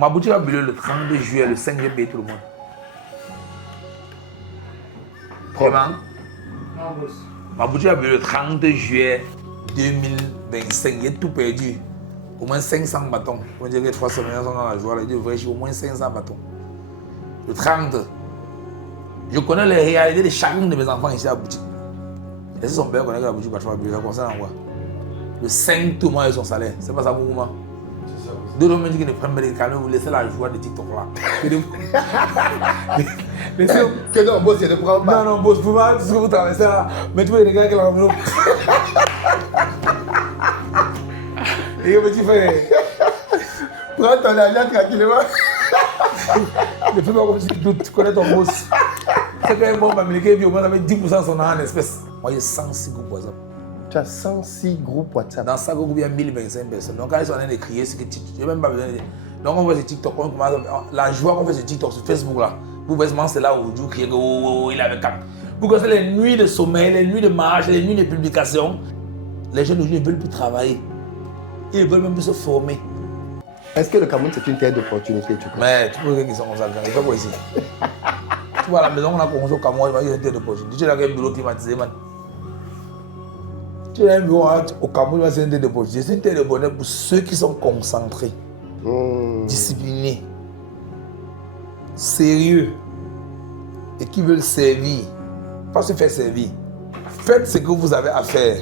Ma boutique a brûlé le 32 juillet, le 5 j'ai payé tout le monde. Vraiment? Ma boutique a brûlé le 32 juillet 2025, j'ai tout perdu. Au moins 500 bâtons. On dirait que 3 semaines sont dans la joie, j'ai au moins 500 bâtons. Le 30. Je connais les réalités de chacun de mes enfants ici à la boutique. Et si son père connaît que la boutique va brûler, ça concerne quoi? Le 5, tout le monde a eu son salaire. C'est pas ça pour moi. D'autres me disent qu'ils ne prennent pas les canaux, vous laissez la joie de TikTok là. Que non, boss, il ne prend pas. Non, boss, pour moi, tout ce que vous traversez là, mais tous les gars qui l'ont mis. Et le petit frère, prends ton argent tranquillement. ne fais pas comme si tu connais ton boss. C'est quand même bon, américain, puis au moins, ça met 10% de son argent en espèces. Moi, j'ai 106 groupes WhatsApp. Tu as 106 groupes WhatsApp. Dans chaque groupe, il y a 1025 personnes. Donc, quand ils sont en train de crier, c'est que je n'ai même pas besoin de. Donc, on voit sur TikTok, on commence la joie qu'on fait sur TikTok, sur Facebook là. Vous voyez, c'est là où vous criez que oh, il avait 4. Vous connaissez les nuits de sommeil, les nuits de marche, les nuits de publication. Les jeunes aujourd'hui ne veulent plus travailler. Ils ne veulent même plus se former. Est-ce que le Cameroun, c'est une terre d'opportunité, tu crois? Mais tu peux dire qu'ils sont comme ça, il faut quoi ici. Tu vois, la maison qu'on a commencé au Cameroun, il y a une terre d'opportunité. Tu as un bureau climatisé, man. Tu as un bureau au Cameroun, c'est une terre d'opportunité. C'est une terre de bonheur pour ceux qui sont concentrés, disciplinés, sérieux et qui veulent servir. Pas se faire servir. Faites ce que vous avez à faire.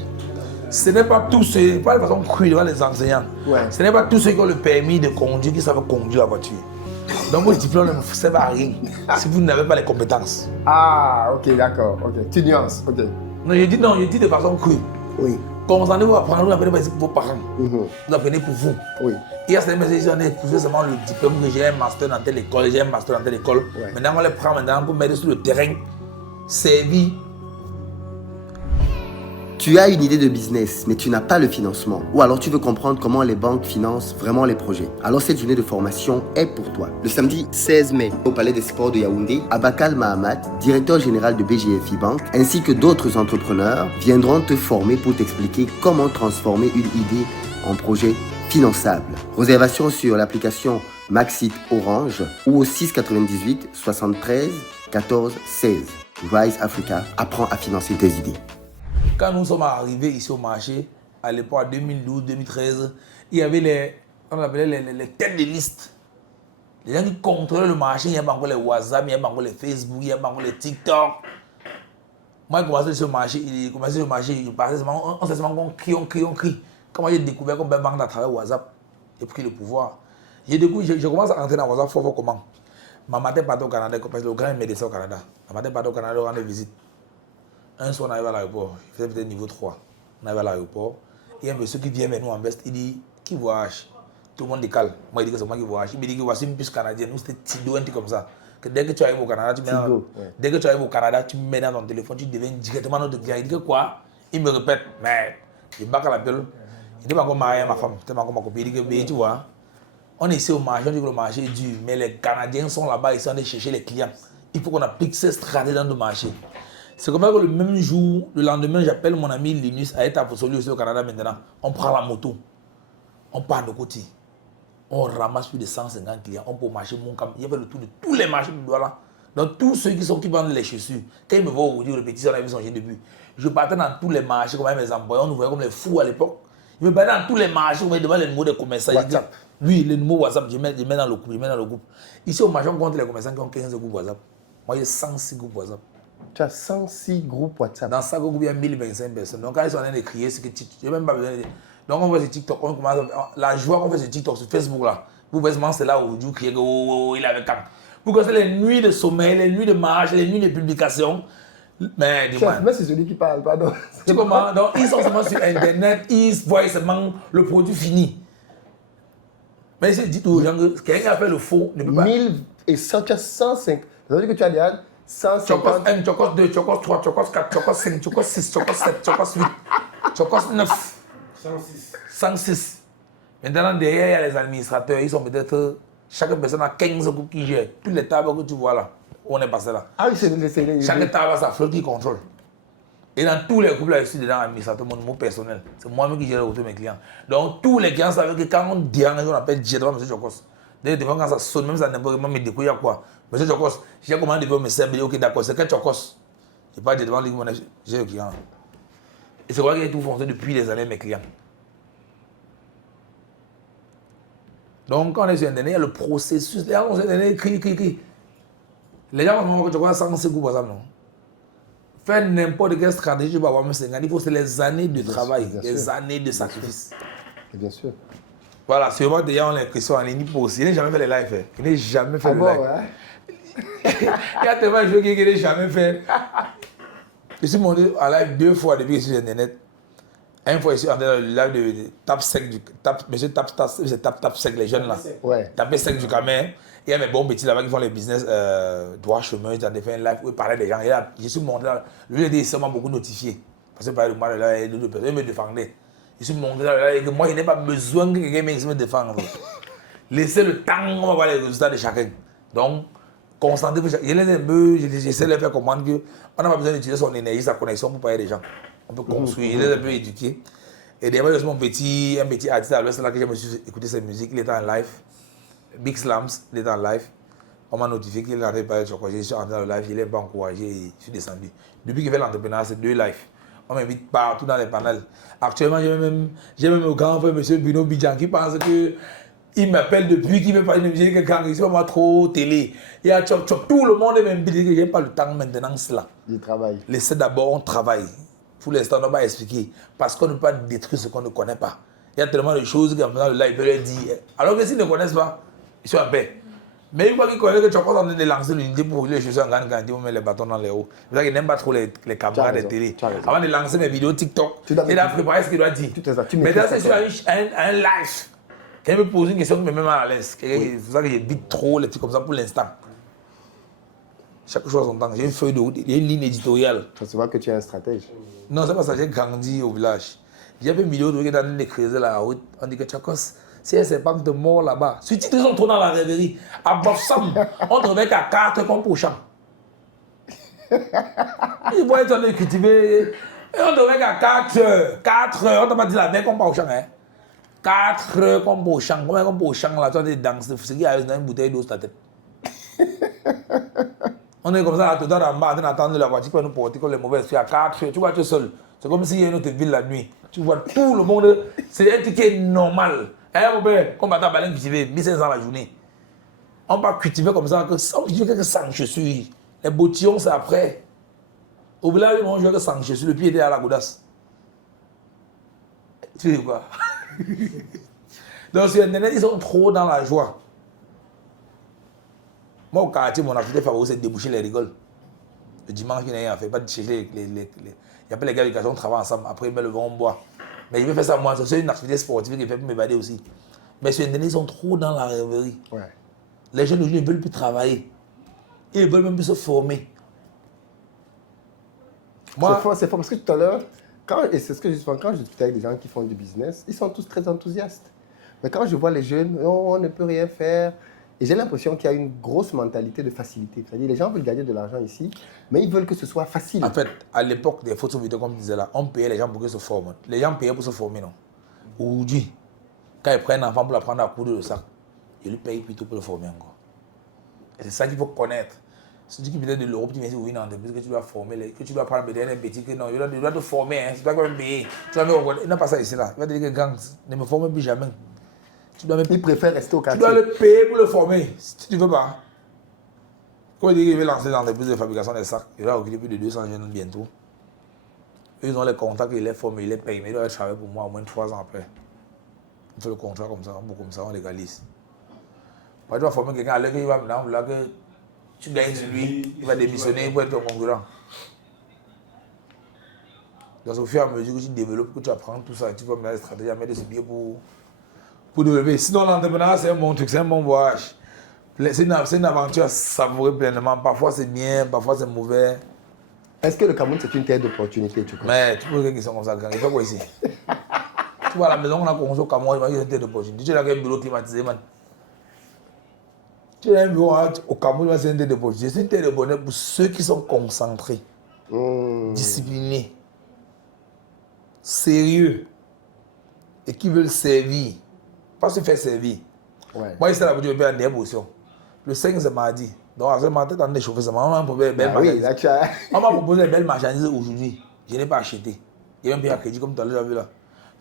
Ce n'est pas tous ceux, pas de façon crue devant les enseignants. Ouais. Ce n'est pas tous ceux qui ont le permis de conduire qui savent conduire la voiture. Donc vos diplômes ne vous servent à rien si vous n'avez pas les compétences. Ah, ok, d'accord. Ok. Tu nuances. Ok. Non, je dis de façon crue. Oui. Concentrez-vous à apprendre, vous n'apprenez pas ici pour vos parents. Vous apprenez pour vous. Oui. Il y a certaines personnes qui ont seulement le diplôme que j'ai un master dans telle école, j'ai un master dans telle école. Ouais. Maintenant, on les prend maintenant pour mettre sur le terrain, servir. Tu as une idée de business, mais tu n'as pas le financement. Ou alors tu veux comprendre comment les banques financent vraiment les projets. Alors cette journée de formation est pour toi. Le samedi 16 mai, au Palais des Sports de Yaoundé, Abakal Mahamat, directeur général de BGFI Bank, ainsi que d'autres entrepreneurs viendront te former pour t'expliquer comment transformer une idée en projet finançable. Réservation sur l'application Maxit Orange ou au 698 73 14 16. Rise Africa, apprends à financer tes idées. Quand nous sommes arrivés ici au marché, à l'époque, en 2012-2013, il y avait on appelait les têtes de liste. Les gens qui contrôlaient le marché, il n'y a pas encore les WhatsApp, il n'y a pas encore les Facebook, il n'y a pas encore les TikTok. Moi, j'ai commencé sur le marché, je passais seulement, on sait seulement qu'on crie. Comment j'ai découvert qu'on peut banque à travers WhatsApp, j'ai pris le pouvoir. Je commence à entrer dans WhatsApp, faut voir comment. Ma matin partait au Canada, parce que le grand médecin au Canada. Ma matin partait au Canada, rendre visite. Un soir, on arrive à l'aéroport, il faisait peut-être niveau 3. On arrive à l'aéroport, il y a un monsieur qui vient vers nous en veste, il dit, qui voyage? Tout le monde décale. Moi, il dit que c'est moi qui voyage. Il me dit que voici une puce canadienne, nous c'était Tido, un truc comme ça. Que dès que tu arrives au Canada, dès que tu arrives au Canada, tu mets dans ton téléphone, tu deviens directement notre client. Il dit que quoi? Il me répète, mais il bat à l'appel. Il dit pas encore marié à ma femme, tellement comme ma copine. Il dit que, tu vois, on est ici au marché, on dit que le marché est dur, mais les Canadiens sont là-bas, ils sont allés chercher les clients. Il faut qu'on applique ces stratégies dans le marché. C'est comme ça que le même jour, le lendemain, j'appelle mon ami Linus à être absolu aussi au Canada maintenant. On prend la moto, on part de côté, on ramasse plus de 150 clients, on peut marcher mon cam. Il y avait le tour de tous les marchés de Douala. Donc tous ceux qui vendent les chaussures, quand ils me voient aujourd'hui, le petit, on a vu son début. Je partais dans tous les marchés comme mes employés, on nous voyait comme les fous à l'époque. Je me battais dans tous les marchés, on me demandait les numéros des commerçants. WhatsApp. Oui, les numéros WhatsApp, je mets dans le groupe, Ici au marché, on compte les commerçants qui ont 15 groupes WhatsApp. Moi, j'ai 106 groupes WhatsApp. Tu as 106 groupes WhatsApp. Dans chaque groupe, il y a 1025 personnes. Donc, quand ils sont en train de crier, c'est que je n'ai même pas besoin de. Donc, on voit sur TikTok, on commence la joie qu'on fait sur TikTok, sur Facebook là. Vous voyez, c'est là où vous criez que oh, il avait 4. Vous connaissez les nuits de sommeil, les nuits de marche, les nuits de publication. Mais dis-moi. Mais c'est celui qui parle, pardon. Tu comprends? Donc, ils sont seulement sur Internet, ils voient seulement le produit fini. Mais c'est dit aux gens que quelqu'un a fait le faux ne peut pas. 1000 et 100, tu as 105. Ça veut dire que tu as déjà 150. Chocos 1, Chocos 2, Chocos 3, Chocos 4, Chocos 5, Chocos 6, Chocos 7, Chocos 8, Chocos 9. 106. Maintenant, derrière, il y a les administrateurs. Ils sont peut-être. Chaque personne a 15 groupes qui gèrent. Toutes les tables que tu vois là, où on est passé là. Ah oui, c'est les. Chaque table a sa flotte qui contrôle. Et dans tous les groupes là, je suis dedans administrateur, mon numéro personnel. C'est moi-même qui gère le retour de mes clients. Donc, tous les clients savent que quand on dit, on appelle directement M. Chocos. Des fois, quand ça sonne, même ça n'importe comment me découvrir quoi. Monsieur Chokos, j'ai commandé de me servir, ok, d'accord, c'est quel Chokos? Je pas devant lui, j'ai le client. Et c'est vrai qu'il a tout fonctionné depuis des années, mes clients. Donc, quand on est sur Internet, il y a le processus. Les gens vont sur Internet, écrit. Les gens vont voir que tu vois 100 coups, par exemple, non? Faire n'importe quelle stratégie, tu vas avoir même 50. Il faut c'est les années de travail, les années de sacrifice. Bien sûr. Voilà, c'est vraiment déjà on a l'impression en ligne pour aussi. Il n'a jamais fait les lives. Il n'a jamais fait les lives. Il y a tellement de choses qu'il n'a jamais fait. Je suis monté en live 2 fois depuis que je suis sur Internet. Une fois, je suis entré dans le live de Tap Sec monsieur Tap Sec, les jeunes là. Ouais. Tapé Sec du Camer. Il y a mes bons petits là-bas qui font les business droit chemin. Ils ont fait un live où ils parlaient des gens. Et là, je suis monté là. Lui, il était seulement beaucoup notifié. Parce que parlait de moi là, et d'autres personnes. Il me défendait. Je suis monté là et que moi, je n'ai pas besoin que quelqu'un me défende. Laissez le temps, on va voir les résultats de chacun. Donc, concentrez-vous. J'essaie de leur faire comprendre qu'on n'a pas besoin d'utiliser son énergie, sa connexion pour parler des gens. On peut construire, il est un peu éduqué. Et derrière, il y a un petit artiste à l'ouest là que je me suis écouté sa musique, il était en live. Big Slams, il était en live. On m'a notifié qu'il est en train de parler de chocolat. Je suis entré dans le live, il n'est pas encouragé et je suis descendu. Depuis qu'il fait l'entrepreneuriat, c'est 2 lives. On m'invite partout dans les panels. Actuellement, j'ai même un grand frère, M. Bruno Bidjan, qui pense qu'il m'appelle depuis qu'il veut parler de musique, quelqu'un qui est pas trop télé. Il y a tout le monde m'invite, que je n'ai pas le temps maintenant cela. Il travaille. Laissez d'abord, on travaille. Pour l'instant, on ne va pas expliquer. Parce qu'on ne peut pas détruire ce qu'on ne connaît pas. Il y a tellement de choses qu'en faisant le live, il peut leur dire. Alors que s'ils ne connaissent pas, ils sont en paix. Mais une fois qu'ils connaissent que tu as pas en train de lancer l'unité pour les chaussures en grande quantité, on met les bâtons dans les hauts. C'est pour ça qu'ils n'aiment pas trop les caméras de télé. Avant de lancer mes vidéos TikTok, il a préparé ce qu'il doit dire. Maintenant, c'est sur un live. Quand il me pose une question qui me met mal à l'aise. C'est pour ça que j'évite trop les trucs comme ça pour l'instant. Chaque chose à son temps. J'ai une feuille de route, il y a une ligne éditoriale. C'est vrai que tu es un stratège. Non, c'est pas ça, j'ai grandi au village. J'ai fait une vidéo qui est en train de creuser la route. On dit que Tchakos, si un serpent te mord là-bas, si tu sont trop dans la rêverie, à Bofsam, on te réveille à 4 comme pour champ. Il faut être en train de cultiver. Et on te réveille à 4 heures. 4 heures, on t'a pas dit la veille comme pour champ. Hein? 4 heures comme pour champ. Comment comme pour champ là, tu as des danses, ce qui arrive dans une bouteille d'eau sur ta tête. On est comme ça, tout dans en bas, en train d'attendre la voiture pour nous porter comme les mauvais esprits à 4 heures. Tu vois, tu es seul. C'est comme s'il y a une autre ville la nuit. Tu vois tout le monde. C'est un truc qui est normal. Mon père, comme à baleine cultivé, 1500 la journée. On ne peut pas cultiver comme ça. On cultive que sans chaussures. Les bottillons, c'est après. Au village, on joue que sans chaussures. Le pied était à la goudasse. Tu sais quoi? Donc sur Internet, ils sont trop dans la joie. Moi, au quartier, mon activité favorite, c'est de déboucher les rigoles. Le dimanche, il n'y a rien à faire. Pas de chercher il n'y a pas les gars d'éducation, on travaille ensemble. Après, ils mettent le vent, on boit. Mais je vais faire ça moi. C'est une activité sportive qui fait pour m'évader aussi. Mais sur Internet, ils sont trop dans la rêverie. Ouais. Les jeunes aujourd'hui ne veulent plus travailler. Ils ne veulent même plus se former. Moi, c'est fort parce que tout à l'heure, et c'est ce que je dis souvent, quand je discute avec des gens qui font du business, ils sont tous très enthousiastes. Mais quand je vois les jeunes, oh, on ne peut rien faire. Et j'ai l'impression qu'il y a une grosse mentalité de facilité. C'est-à-dire les gens veulent gagner de l'argent ici, mais ils veulent que ce soit facile. En fait, à l'époque des photos vidéo, comme je disais là, on payait les gens pour qu'ils se forment. Les gens payaient pour se former, non. Aujourd'hui, quand ils prennent un enfant pour l'apprendre à coudre le sac, ils lui payent plutôt pour le former encore. Et c'est ça qu'il faut connaître. Si tu viens de l'Europe, tu viens ouvrir une entreprise que tu dois former, que tu dois prendre un petit que non, il doit te former, hein, c'est pas comme payer. Tu vas me reconnaître. Il n'a pas ça ici là. Il va te dire que gang, ne me forme plus jamais. Il préfère rester au quartier. Tu dois le payer pour le former, si tu ne veux pas. Quand il dit qu'il veut lancer l'entreprise de fabrication des sacs, il va occuper plus de 200 jeunes bientôt. Ils ont les contacts, ils les forment, ils les payent, mais ils doivent travailler pour moi au moins 3 ans après. On fait le contrat comme ça, on légalise. Moi, tu vas former quelqu'un à l'heure qu'il va maintenant, là que tu gagnes sur lui, il va démissionner pour être ton concurrent. Donc au fur et à mesure que tu développes, que tu apprends tout ça, tu vas mettre des stratégies à mettre des pieds pour développer. Sinon, l'entrepreneuriat, c'est un bon truc, c'est un bon voyage. C'est une aventure à savourer pleinement. Parfois, c'est bien, parfois, c'est mauvais. Est-ce que le Cameroun, c'est une terre d'opportunité, tu crois? Mais tu poses des questions comme ça, il fait quoi ici? Tu vois, la maison qu'on a construite au Cameroun, il y a une terre d'opportunité. Tu as un bureau climatisé, man. Tu as un bureau au Cameroun, c'est une terre d'opportunité. C'est une terre de bonheur pour ceux qui sont concentrés, disciplinés, sérieux et qui veulent servir. Pas se faire servir. Ouais. Moi, ici, la voiture, je vais en émotion. Le 5, c'est mardi. Donc, à ce matin, on a chauffé ça. On m'a proposé belle Oui, là, tu as... On m'a proposé une belle marchandise aujourd'hui. Je n'ai pas acheté. Il y a même payé à crédit, comme tu as déjà vu là.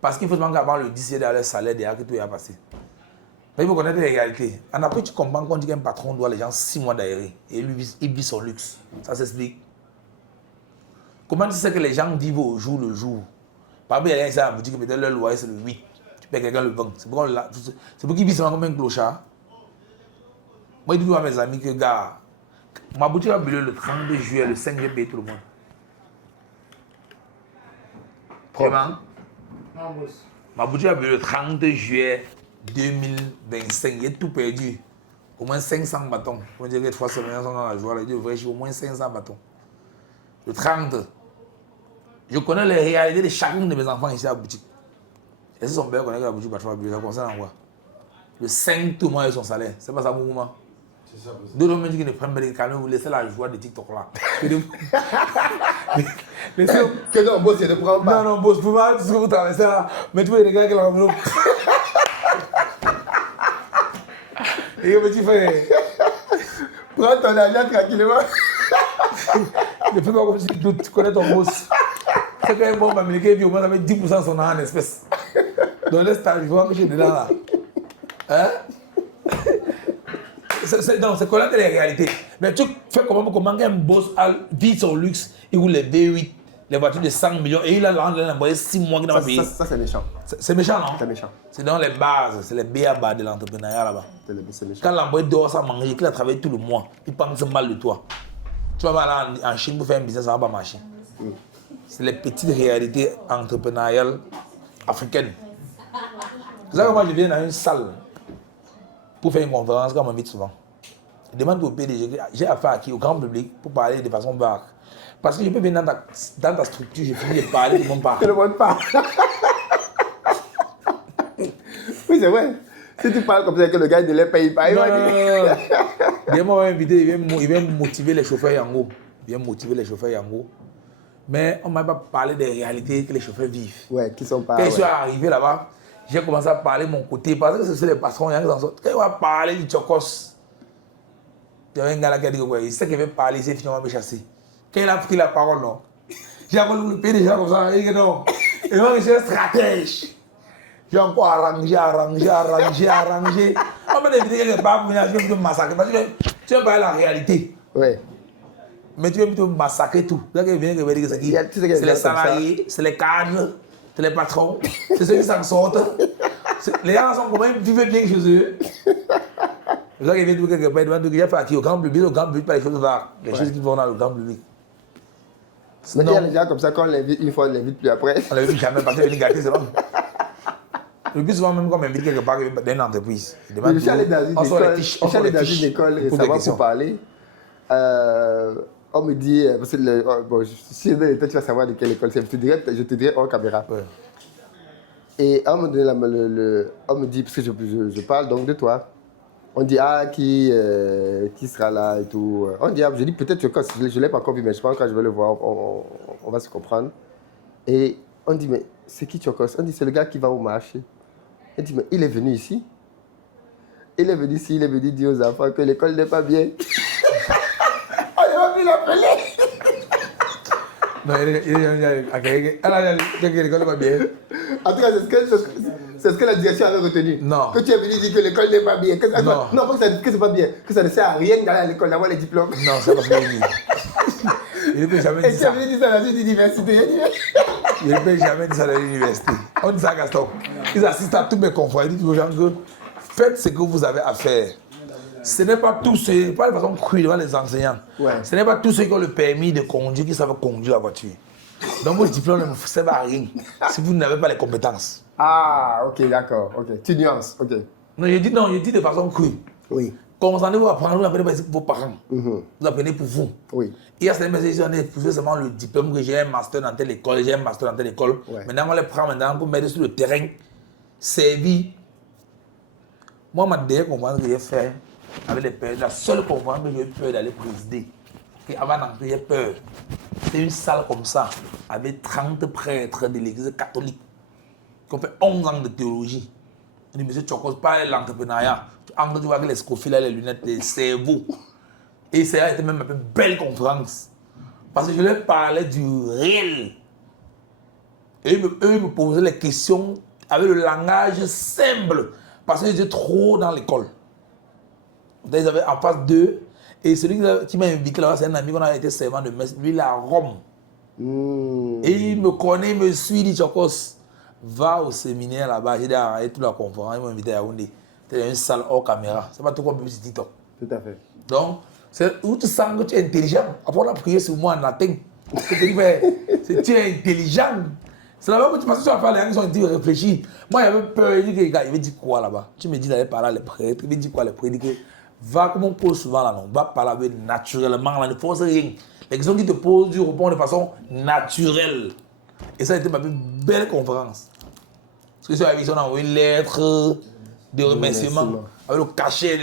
Parce qu'il faut seulement qu'avant le 10, il y a le salaire derrière que tout est passé. Mais il faut connaître les réalités. En après, tu comprends qu'on dit qu'un patron doit les gens 6 mois d'aérer. Et lui, il vit son luxe. Ça s'explique. Comment tu sais que les gens vivent au jour le jour? Par exemple, il y a quelqu'un qui dit que peut-être le loyer c'est le 8. Tu payes quelqu'un le 20. C'est pour qu'il vit seulement comme un clochard. Moi, je dis à mes amis que, gars, ma boutique a brûlé le 32 juillet, le 5 j'ai payé tout le monde. Comment? Ma boutique a brûlé le 32 juillet 2025. J'ai tout perdu. Au moins 500 bâtons. On dirait que 3 semaines sont dans la joie. Il devrait au moins 500 bâtons. Le 30. Je connais les réalités de chacun de mes enfants ici à la boutique. Et si son père connaît que la boutique va brûler, ça concerne quoi? Le 5, tout le monde a son salaire. C'est pas ça mon mouvement. D'autres me disent qu'ils ne prennent pas les canaux, vous laissez la joie de TikTok là. Que non, boss, je ne prends pas. Non, boss, pour moi, tout ce que vous traversez là, mais tu vois les gars qui l'enveloppe. Et le petit frère, Prends ton argent tranquillement. ne fais pas comme si tu connais ton boss. C'est qu'un bon américain vit au moins avec 10% de son argent en espèces. Donc laisse ta joie que j'ai dedans là. Hein? C'est connaître les réalités. Mais tu fais comment un boss vit son luxe, il roule les V8, les voitures de 100 millions, et il a envoyé 6 mois qu'il n'a pas payé. Ça, c'est méchant. C'est méchant, non? C'est méchant. C'est dans les bases, c'est les B.A.B.A. de l'entrepreneuriat là-bas. C'est méchant. Quand l'employé dort sans manger, qu'il a travaillé tout le mois, il pense mal de toi. Tu vas aller en Chine pour faire un business, ça ne va pas marcher. C'est les petites réalités entrepreneuriales africaines. C'est ça que moi je viens dans une salle pour faire une conférence, comme on m'invite souvent. Je demande au PDG, j'ai affaire à qui, au grand public, pour parler de façon vague. Parce que je peux venir dans ta structure, je finis de parler, tout le monde parle. Tout le monde parle. Oui, c'est vrai. Si tu parles comme ça que le gars ne les paye pas, il va dire. Il m'a invité, il vient motiver les chauffeurs Yango. Il vient motiver les chauffeurs Yango. Mais on ne m'a pas parlé des réalités que les chauffeurs vivent. Ouais, qui sont pas. Quand je suis arrivé là-bas, j'ai commencé à parler de mon côté. Parce que c'est les patrons qui en sortent. Quand il va parler du Tchokos, il y a un gars là qui a dit que il sait qu'il veut parler, il s'est finalement me chasser. Quand il a pris la parole, non. J'ai appelé le PDG comme ça, il dit non. Et moi, je suis un stratège. J'ai encore arrangé. On m'a invité quelque part pour venir me massacrer. Parce que tu veux parler la réalité. Ouais. Mais tu veux plutôt massacrer tout. C'est ça que vient de dire que c'est qui? C'est les salariés, c'est les cadres, c'est les patrons, c'est ceux qui s'en sortent. Les gens sont comment ils vivent bien chez eux. C'est ça qui vient de dire quelque part. Il doit dire qu'il y a au grand public, pas les choses vagues. Les choses qui vont dans le grand public. Mais il y a des gens comme ça, quand on l'invite une fois, on ne l'invite plus après. On ne l'invite jamais parce qu'il est gâté, c'est bon. Le plus souvent, même quand on m'invite quelque part dans une entreprise. Je suis allé dans une école récemment pour parler. On me dit, parce que bon, si toi tu vas savoir de quelle école c'est, je te dirai hors caméra. Ouais. Et on me, on me dit, parce que je parle donc de toi, on dit qui sera là et tout. On dit, je dis peut-être que je ne l'ai pas encore vu, mais je pense que quand je vais le voir, on va se comprendre. Et on dit, mais c'est qui Tchokos? On dit, c'est le gars qui va au marché. Il dit, mais il est venu ici. Il est venu ici, il est venu dire aux enfants que l'école n'est pas bien. On n'a pas pu l'appeler. Non, l'école n'est pas bien. En tout cas, c'est ce que la direction avait retenu. Non. Que tu es venu dire que l'école n'est pas bien. Non, que c'est pas bien. Que ça ne sert à rien d'aller à l'école, d'avoir les diplômes. Non, c'est pas ce qu'il dit. Il ne peut jamais dire ça. Et tu es venu dire ça dans une université. Il ne peut jamais dire ça dans l'université. On dit ça à Gaston. Ils assistent à tous mes confrères. Ils disent aux gens que faites ce que vous avez à faire. Ce n'est pas tous ceux, pas de façon crue devant les enseignants. Ouais. Ce n'est pas tous ceux qui ont le permis de conduire qui savent conduire la voiture. Donc vos diplômes ne vous servent à rien si vous n'avez pas les compétences. Ah, ok, d'accord. Ok. Tu nuances, ok. Non, je dis de façon crue. Oui. Concentrez-vous à apprendre, vous apprenez pas pour vos parents. Vous apprenez pour vous. Oui. Il y a certaines personnes qui ont poussé seulement le diplôme que j'ai un master dans telle école, j'ai un master dans telle école. Ouais. Maintenant, on les prend pour mettre sur le terrain, servir. Moi, ma dernière conférence que j'ai faite avec les pères, la seule conférence que j'ai eu peur d'aller présider, et avant d'entrer, j'ai peur. C'était une salle comme ça, avec 30 prêtres de l'église catholique, qui ont fait 11 ans de théologie. On dit, monsieur Tchokos, pas l'entrepreneuriat. angle, tu vois que les scophiles, les lunettes, les cerveaux. Et ça a été même une belle conférence. Parce que je leur parlais du réel. Et eux me posaient les questions avec le langage simple. Parce qu'ils étaient trop dans l'école. Ils avaient en face d'eux. Et celui qui m'a invité là-bas, c'est un ami qu'on a été servant de messe. Lui, il est à Rome. Et il me connaît, il me suit, il dit Chokos, va au séminaire là-bas. J'ai dit arrête toute la conférence. Ils m'ont invité à Yaoundé. C'était dans une salle hors caméra. C'est pas tout comme petit TikTok. Tout à fait. Donc, c'est où tu sens que tu es intelligent. Après, on a prié sur moi en latin. C'est tu es intelligent. C'est là-bas que tu penses que tu vas faire les gens qui sont dit réfléchir. Moi, j'avais peur. Il dit que, il veut dire quoi là-bas? Tu me dis d'aller parler à les prêtres. Il veut dire quoi les prêtres? Il dit que, va comme on pose souvent là, non? Va parler avec naturellement. Là, ne force rien. Les questions qui te posent, tu réponds de façon naturelle. Et ça a été ma plus belle conférence. Parce que sur la vision, on a envoyé une lettre de remerciement. Avec le cachet,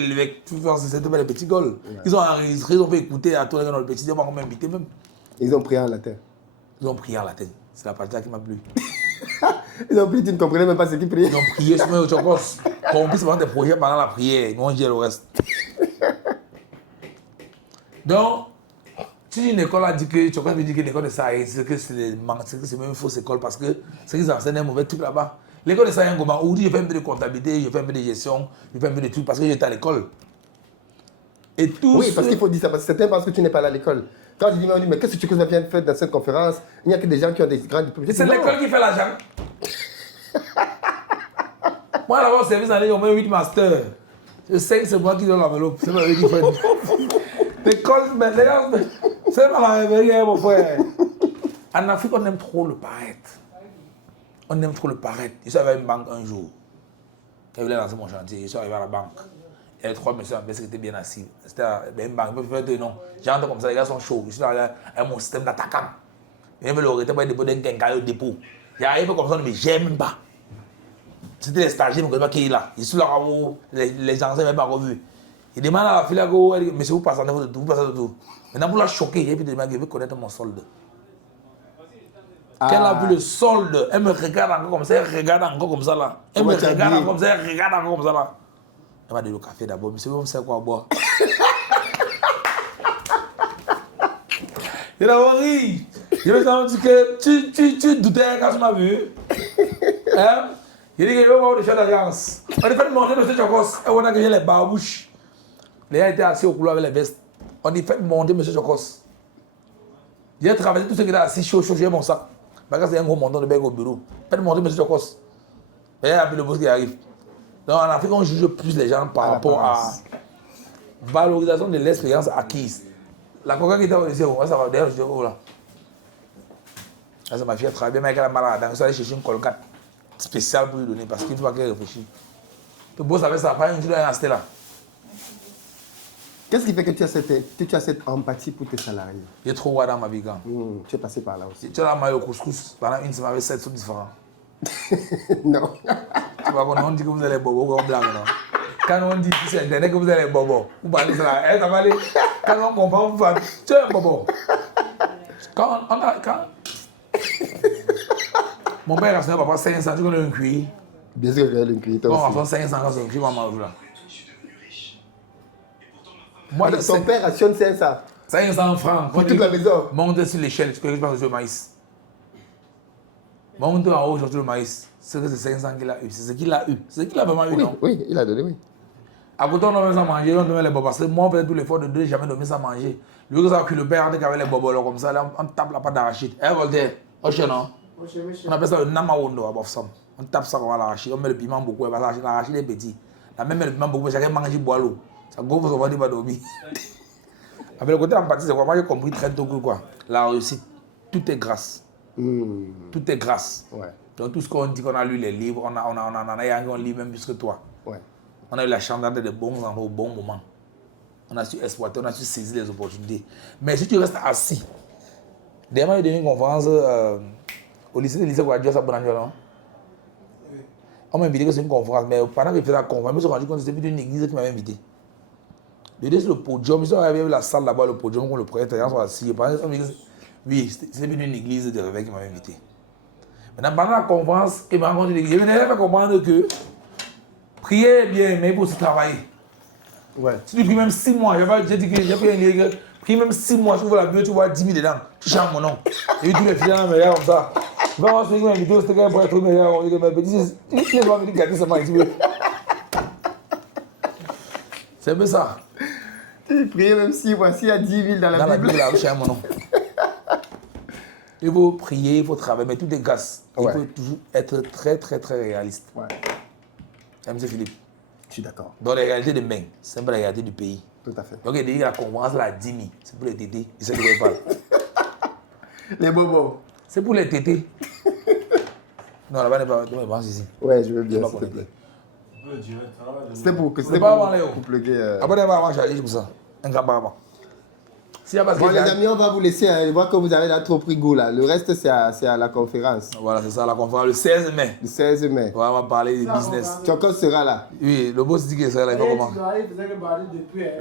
c'était pas les petits goals. Ouais. Ils ont enregistré, ils ont fait écouter à tous les gens dans le petit, ils m'ont invité même. Ils ont prié en latin. Ils ont prié en latin. C'est la partie qui m'a plu. Ils ont prié, tu ne comprenais même pas ce qu'ils priaient. Ils ont prié sur mes chocos. On puisse faire des projets pendant la prière. Ils m'ont dit le reste. Donc, si une école a dit que Chocos me dit que l'école de Sahel, c'est que c'est même une fausse école parce que c'est qu'ils enseignent un mauvais truc là-bas. L'école de Sahel, où je fais un peu de comptabilité, je fais un peu de gestion, je fais un peu de trucs parce que j'étais à l'école. Et tout oui, parce qu'il faut dire ça, parce que c'est parce que tu n'es pas allé à l'école. Quand je dis, mais qu'est-ce que tu viens de faire dans cette conférence? Il n'y a que des gens qui ont des grands diplômes. C'est l'école qui fait l'argent. Moi, là-bas, au service en ligne, on met 8 masters. Je sais que c'est moi qui donne l'enveloppe. C'est moi qui fais. L'école, mais les gars, c'est pas la réveillère, mon frère. En Afrique, on aime trop le paraître. On aime trop le paraître. Je suis arrivé à une banque un jour. Quand je voulais lancer mon chantier, je suis arrivé à la banque. Il y avait 3 messieurs en baisse qui étaient bien assis. C'était une banque, ils peuvent faire non. J'entends comme ça, les gars sont chauds. Je suis arrivé avec mon système d'attaquant. Il y avait le retard pour déposer un quincaille au dépôt. J'arrive comme ça, mais j'aime même pas. C'était les stagiaires, je ne connais pas qui est là. Je suis là où les anciens ne m'avaient pas revu. Il demande à la fille, monsieur, vous passez de tout, vous passez de tout. Maintenant, vous la choquer, et puis il demande, je veux connaître mon solde. Quand elle a vu le solde, elle me regarde encore comme ça, elle regarde encore comme ça là. Elle me regarde encore comme ça, elle regarde encore comme ça là. Elle m'a dit le café d'abord, monsieur, vous savez quoi boire? Il a ri. Je me suis dit que tu doutais quand tu m'as vu. Hein? Il dit que je vais voir des choses d'agence. On a fait manger M. Chokos et on a gagné les barbouches. Les gens étaient assis au couloir avec les vestes. On a fait monter M. Chokos. J'ai traversé tout ce qui était assis chaud, j'ai mon sac. Parce que c'est un gros montant de bain au bureau. Faites monter M. Chokos. Et il y a le boss qui arrive. Donc en Afrique, on juge plus les gens par rapport à valorisation de l'expérience acquise. La coca qui était au lycée, ça va d'ailleurs, je dis, oh là. Ça, ma fille a travaillé, mais elle a malade. Donc, je suis allé chercher une colgate spéciale pour lui donner parce qu'il faut qu'elle réfléchisse. Le boss avait ça, pas un jour, il est resté là. Qu'est-ce qui fait que tu as cette empathie pour tes salariés? J'ai trop voir dans ma vie quand. Tu es passé par là aussi. Tu as mangé le couscous pendant une semaine avec 7 sous différents. Non. Tu vois, quand on dit que vous allez bobo, comme blague, non? Quand on dit sur Internet que vous allez bobo, vous parlez ça là. Ça va aller. Quand on comprend, vous faites, tu es un bobo. Quand on a. Mon père a fait papa 500, tu connais un cuir. Bien sûr que j'ai un cuir. Quand on a fait 500, quand c'est un cuir, maman, là. Moi, ton père rationne 500. 500 francs. Pour toute la maison. Monte sur l'échelle, tu peux passer sur le maïs. Monte en haut sur le maïs. C'est que c'est 500 qu'il a eu. C'est ce qu'il a eu. C'est ce qu'il a vraiment eu, non? Oui, il a donné, oui. À côté, on a mis ça à manger, on donnait les bobos. Parce que moi, on faisait tout l'effort de deux, jamais donné ça à manger. Lui, que ça a cuit le père, avec les bobos comme ça, là, on tape la pâte d'arachide. Eh, Voltaire, non? On appelle ça le namawondo à Bofsam. On tape ça comme à l'arachide, on met le piment beaucoup, parce que l'arachide est petit. La même met le piment beaucoup, chacun mange boit l'eau. Ça gonfle, ça va dire pas dormir. Avec le côté empathie, c'est quoi? Moi, j'ai compris très tôt que quoi? La réussite, tout est grâce. Tout est grâce. Ouais. Donc, tout ce qu'on dit qu'on a lu les livres, on a lit même plus que toi. Ouais. On a eu la chance d'être de bons endroits au bon moment. On a su exploiter, on a su saisir les opportunités. Mais si tu restes assis, dernièrement, j'ai donné une conférence au lycée de lycée Guadjo, ça non? On m'a invité que c'est une conférence, mais pendant que je faisais la conférence, je me suis rendu compte que c'était une église qui m'avait invité. Je dis sur le podium, je suis arrivé avec la salle là-bas, le podium, où le prêtre, les gens sont assis. Oui, c'était une église de réveil qui m'avait invité. Maintenant, pendant la conférence, il m'a rencontré l'église. Je venais à comprendre que prier est bien, mais il faut aussi travailler. Ouais. Si tu pries même 6 mois, j'ai dit que j'ai pris un livre, prie même 6 mois, tu ouvres la Bible, tu vois 10 000 dedans, tu changes mon nom. Et puis tous les filles, mais comme ça. Va voir celui qui m'a invité, c'était quand même pour être meilleur. On dit que ma petite, il va venir gâter seulement ici. C'est un peu ça. Tu priais même si voici à 10 000 dans la Dans la Bible. Bible, là, vous cherchez mon nom. Il faut prier, il faut travailler, mais tout est grâce. Il Ouais. faut toujours être très, très, très réaliste. Ouais, M. Philippe. je suis d'accord. Dans les réalités de main, c'est pas la réalité du pays. Tout à fait. Donc, il dit que la conférence, là, 10 000, c'est pour les tétés. Ils savent de quoi ils parlent. Les bobos. C'est pour les tétés. Non, là-bas, n'est pas. Non, pense ici. Ouais, je veux bien, pas s'il te connecté. plaît. C'était pour pas avant, Léo. plugger. Après, il va avoir chargé pour ça. Un grand barman. S'il y a pas Bon, les amis, on va vous laisser. Hein. Je vois que vous avez là trop pris goût là. Le reste, c'est à la conférence. Voilà, c'est ça, la conférence le 16 mai. Le 16 mai. On va parler du business. Choko sera là. Oui, le boss dit qu'il serait là, il fait comment?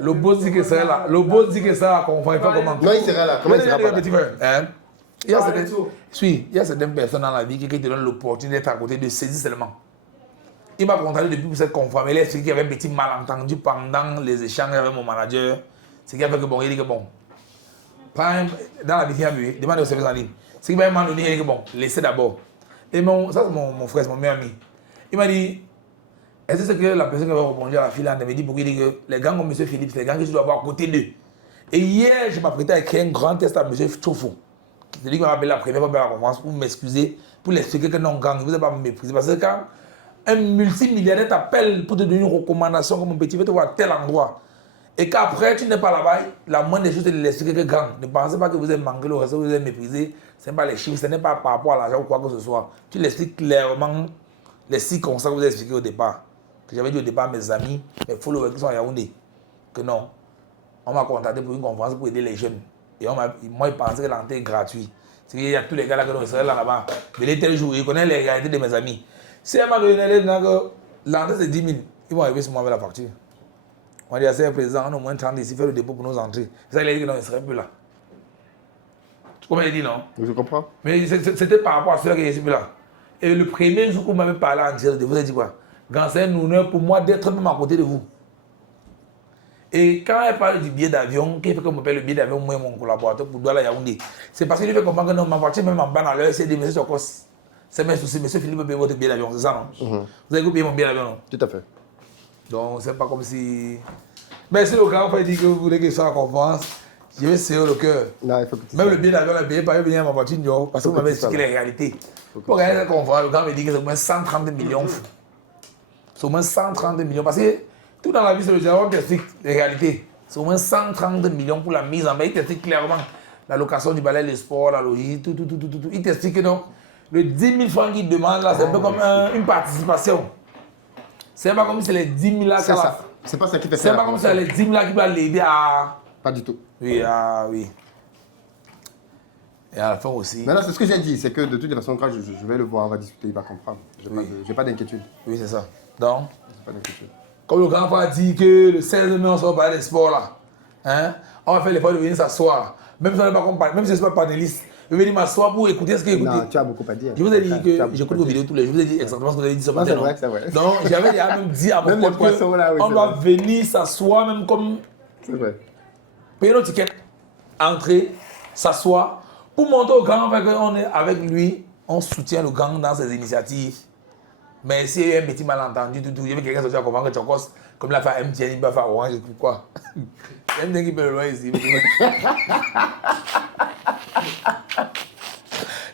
Le Le boss dit qu'il serait là. Le boss dit qu'il serait là, la conférence, il fait comment? Non, il sera là. Comment il sera pas là? Petit frère, hein? Il y a Parlez certaines, tout. oui, il y a certaines personnes dans la vie qui te donnent l'opportunité d'être à côté de saisir seulement. Il m'a contacté depuis pour cette conférence, mais il a expliqué qu'il y avait un petit malentendu pendant les échanges avec mon manager. Ce qui a fait que bon, il dit que bon, dans la vie, il a vu, demande au service en ligne. Ce qui m'a donné, il dit que bon, laissez d'abord. Et ça c'est mon frère, c'est mon meilleur ami. Il m'a dit, est-ce que c'est que la personne qui va répondre à la fille là, elle me dit pourquoi il dit que les gars comme M. Philippe, c'est les gars que je dois avoir à côté d'eux. Et hier, je m'apprêtais à écrire un grand test à M. Chofo. C'est lui qui m'a appelé la première fois à la conférence pour m'excuser, pour l'expliquer que non, gang, vous n'avez pas me mépriser. Parce que quand un multimilliardaire t'appelle pour te donner une recommandation comme mon petit, va te voir à tel endroit, et qu'après tu n'es pas là-bas, la moindre des choses c'est de l'expliquer que gang. Ne pensez pas que vous avez manqué le respect, vous avez méprisé. Ce n'est pas les chiffres, ce n'est pas par rapport à l'argent ou quoi que ce soit. Tu l'expliques clairement les circonstances que vous avez expliquées au départ. Que j'avais dit au départ à mes amis, mes followers qui sont à Yaoundé, que non, on m'a contacté pour une conférence pour aider les jeunes. Et moi, ils pensaient que l'entrée est gratuite. C'est qu'il y a tous les gars là qui sont là-bas. Venez tel jour, ils connaissent les réalités de mes amis. Si elle m'a donné l'entrée c'est 10 000, ils vont arriver sur moi avec la facture. On dit à ce président, on a au moins 30 ici, faire le dépôt pour nos entrées. Ça, il a dit que non, il ne serait plus là. Tu comprends, il dit non? Je comprends. Mais c'était par rapport à ceux qui étaient plus là. Et le premier jour qu'on m'avait parlé en direct, je vous ai dit quoi? Quand c'est un honneur pour moi d'être même à côté de vous. Et quand elle parle du billet d'avion, qui fait qu'on me paye le billet d'avion, moi et mon collaborateur pour Douala Yaoundé, c'est parce qu'il lui fait comprendre que non, ma voiture, même en bas dans l'heure, c'est des messieurs sur c'est mes soucis, monsieur Philippe paye votre billet d'avion, c'est ça non? Vous avez payé mon billet d'avion non? Tout à fait. Donc c'est pas comme si. Mais si le gars va dire que vous voulez qu'il soit en conférence, je vais serrer le cœur. Non, il faut que tu Même le billet d'avion, il payé par venir à ma voiture, parce que vous m'avez expliqué les réalités. Pour regarder cette conférence, le gars me dit que c'est au moins 130 millions. C'est au moins 130 millions. Parce que tout dans la vie, c'est le dialogue qui explique les réalités. C'est au moins 130 millions pour la mise en main. Il t'explique clairement la location du balai, les sports, la logique, tout. Il t'explique que non, le 10 000 francs qu'il demande là, c'est un peu comme une participation. C'est pas comme si c'est les 10 000 là. C'est ça. C'est pas ça qui fait C'est faire. pas comme si c'est les 10 000 là qui va l'aider à. Pas du tout. Oui, oui. Et à la fin aussi. Maintenant, c'est ce que j'ai dit, c'est que de toute façon, quand je vais le voir, on va discuter, il va comprendre. J'ai pas d'inquiétude. Oui, c'est ça. Donc, J'ai pas d'inquiétude. comme le grand frère dit que le 16 mai, on sera parler des sports là. Hein? On va faire l'effort de venir s'asseoir. Même si on n'est pas compagnie, même si je ne suis pas panéliste, je vais venir m'asseoir pour écouter ce qu'il écoute. Non, tu as beaucoup à dire. Je vous ai dit Tu as que beaucoup j'écoute à vos dire. vidéos tous les jours. Je vous ai dit exactement ce que vous avez dit ce Non, matin. c'est vrai, c'est vrai. Donc, j'avais déjà même dit à mon Même les pote poissons, là, oui, qu'on c'est doit vrai. venir s'asseoir, même comme C'est vrai. payer nos tickets, entrer, s'asseoir, pour montrer au grand frère qu'on est avec lui, on soutient le gang dans ses initiatives. Mais s'il y a un petit malentendu, il y avait quelqu'un qui a comprendre que Chokos, comme l'a fait MTN, il va faire Orange, et pourquoi? MTN qui peut le loin ici.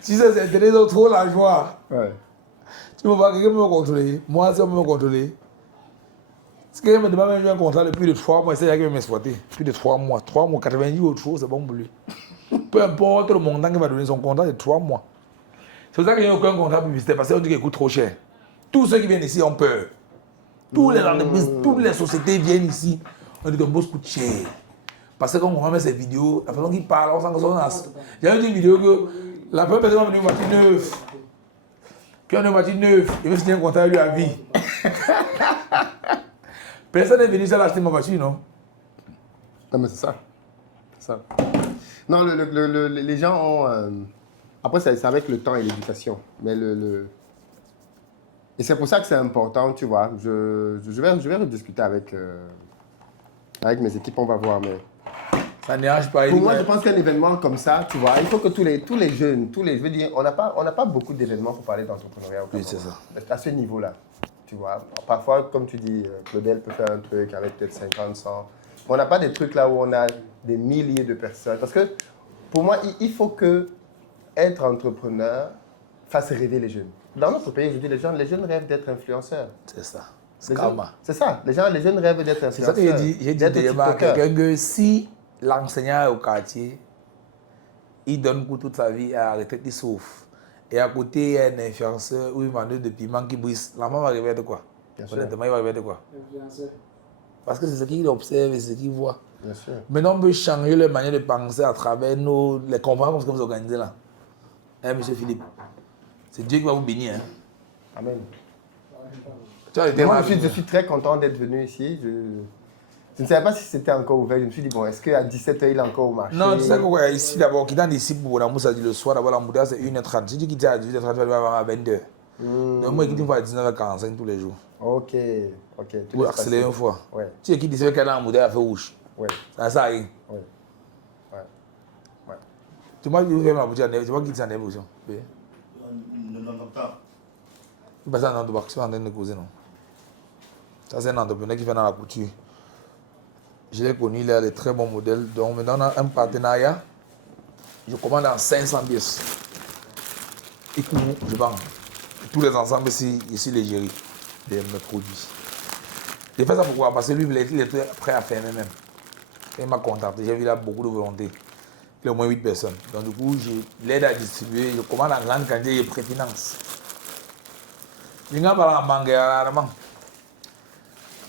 Si ça c'est intéressant, ils ont trop la joie. Ouais. Tu me vois, quelqu'un peut me contrôler. Moi, si on peut me contrôler. Si quelqu'un me demande un contrat de plus de 3 mois, c'est là qu'il va m'exploiter. Plus de 3 mois. 3 mois, 90 autre chose, c'est bon pour lui. Peu importe le montant qu'il va donner son contrat, c'est 3 mois. C'est pour ça qu'il n'y a aucun contrat publicitaire, parce qu'on dit qu'il coûte trop cher. Tous ceux qui viennent ici ont peur. Tous les entreprises, toutes les sociétés viennent ici. On dit que le boss coûte cher. Parce que quand on met ces vidéos, la façon qu'il parle, on sent que c'est. J'avais dit une vidéo que la première personne va venir une voiture neuve. Qui a une voiture neuve, il veut signer un contrat lui à vie. Personne n'est venu ça acheter ma voiture, non? Non, mais c'est ça. C'est ça. Non, les gens ont. Après, c'est avec le temps et l'éducation. Mais Et c'est pour ça que c'est important, tu vois. Je vais rediscuter avec Avec mes équipes, on va voir. Mais Ça ne dérange pas. pour moi, je pense qu'un événement comme ça, tu vois, il faut que tous les jeunes, je veux dire, on n'a pas beaucoup d'événements pour parler d'entrepreneuriat. Oui, c'est ça. À ce niveau-là, tu vois. Parfois, comme tu dis, Claudel peut faire un truc avec peut-être 50, 100. On n'a pas des trucs là où on a des milliers de personnes. Parce que pour moi, il faut que être entrepreneur fasse rêver les jeunes. Dans notre pays, aujourd'hui, les jeunes rêvent d'être influenceurs. C'est ça. C'est ça. Les jeunes rêvent d'être C'est ça influenceurs. que j'ai dit déjà à quelqu'un que si l'enseignant est au quartier, il donne pour toute sa vie à la retraite, il sauve. Et à côté, il y a un influenceur ou une vendeuse de piment qui brise. L'enfant va arriver de quoi? Honnêtement, il va arriver de quoi? Parce que c'est ce qu'il observe et ce qu'il voit. Bien sûr. Maintenant, on peut changer leur manière de penser à travers les conférences que vous organisez là. Hein, monsieur Philippe? C'est Dieu qui va vous bénir. Hein? Amen. Tu vois, Moi, je suis très content d'être venu ici. Je ne savais pas si c'était encore ouvert. Je me suis dit, bon, est-ce qu'à 17h, il est encore au marché? Non, tu sais quoi, ici d'abord, quittant d'ici pour la mousse, le soir, d'abord, l'embouteillage c'est 1h30. Si tu quittes à 18h30, tu vas arriver à 20h. Donc, moi, je quitte une fois à 19h45 tous les jours. Ok. Pour accélérer une fois. Ouais. Tu quittes d'ici, qu'elle a l'embouteillage à feu rouge. Ouais. Ça sert à rien. Ouais. Tu m'as dit que tu vas quitter en évolution. Non, pas. Tu passes en entrepreneur, tu es en train de causer, non? Ça, c'est un entrepreneur qui fait dans la couture. Je l'ai connu, il a des très bons modèles. Donc maintenant, on a un partenariat. Je commande en 500 pièces. Et je vends. Tous les ensembles ici, l'égérie de mes produits. J'ai fait ça pourquoi? Parce que lui, il est prêt à faire même. Il m'a contacté. J'ai vu là beaucoup de volonté. Il y a au moins 8 personnes. Donc du coup, je l'aide à distribuer. Je commande en grande quantité et préfinance. Je n'ai pas manqué rarement.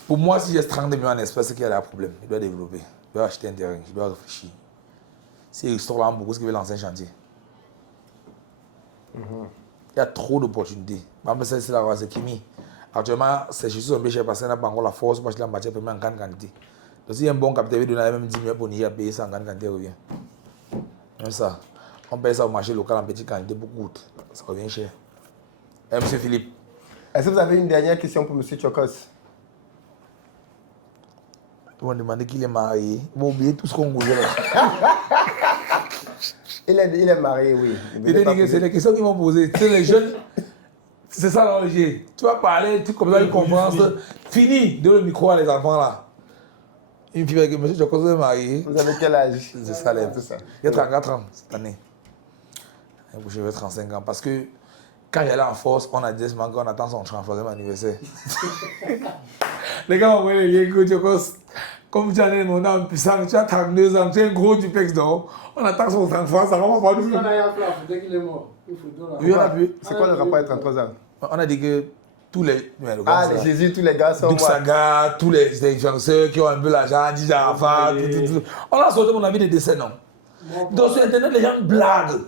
Pour moi, si j'ai 30 millions en espèces, c'est qu'il y a un problème. Je dois développer. Je dois acheter un terrain. Je dois réfléchir. Si il restaure là beaucoup, ce qui veut lancer un chantier. Il y a trop d'opportunités. C'est la c'est Kimi. Actuellement, c'est juste un peu cher parce qu'on n'a pas encore la force pour acheter la matière première en grande quantité. Donc, si un bon capital, il donne même 10 millions pour nous payer ça en grande quantité, revient. Comme ça. On paye ça au marché local en petite quantité pour coûte. Ça revient cher. Monsieur Philippe. Est-ce que vous avez une dernière question pour M. Tchokos? Ils m'ont demandé qu'il est marié. Ils vont oublier tout ce qu'on voulait là. Il est marié, oui. C'est des questions qu'ils m'ont posées. Tu sais, les jeunes, c'est ça l'enjeu. Tu vas parler, tu commences une conférence, fini, donne le micro à les enfants là. Une fille avec M. Tchokos est marié. Vous avez quel âge? C'est ça, il y a 34 ans cette année. Je vais 35 ans parce que quand j'allais en force, on a dit qu'on attend son 33e anniversaire. Les gars ont voulu les liens Tchokos. Comme tu as des mondes en puissance, tu as 32 ans, tu es un gros du pex d'or. On attend son 33, ça va pas nous. On a eu un plan, dès qu'il est mort. Oui, on a vu. C'est quoi le rapport avec 33 ans? On a dit que tous les. Les Jésus, tous les gars sont. Duc Saga, tous les influenceurs qui ont un peu l'argent, disent Arafat, tout. On a sorti mon avis de décès, non? Donc sur Internet, les gens blaguent.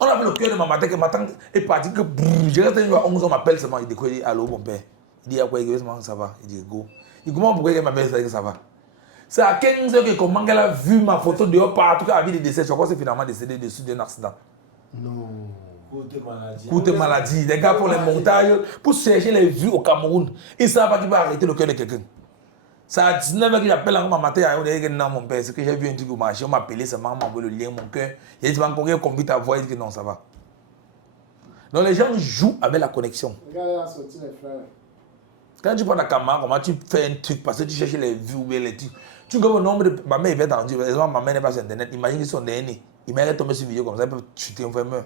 On a vu le cœur de ma tante, que ma tante est partie, que je reste à 11 ans, on m'appelle seulement, il dit quoi? Il dit allô, mon père. Il dit à quoi? Il dit ça va. Il dit go. Il dit comment pourquoi il m'appelle ça, que ça va? C'est à 15 heures que comment elle a vu ma photo dehors partout, qu'elle a vu des décès. Je crois que c'est finalement décédé dessus d'un accident. Non. Coûte maladie. Les gars pour les montages, pour chercher les vues au Cameroun, ils ne savent pas qu'il va arrêter le cœur de quelqu'un. C'est à 19 heures que j'appelle encore ma matin, on dit que non, mon père, c'est que j'ai vu un truc au marché, on m'a appelé seulement, on m'a envoyé le lien, mon cœur. Il dit, encore un combi ta voix, il dit que non, ça va. Donc les gens jouent avec la connexion. Regarde, il a sorti les frères. Quand tu prends la caméra, comment tu fais un truc parce que tu cherches les vues ou les trucs. Tu vois le nombre de. Ma mère est tendue, par exemple, ma mère n'est pas sur Internet. Imagine qu'ils sont nés. Il m'est tombé sur une vidéo comme ça, ils peuvent chuter, on fait meurt.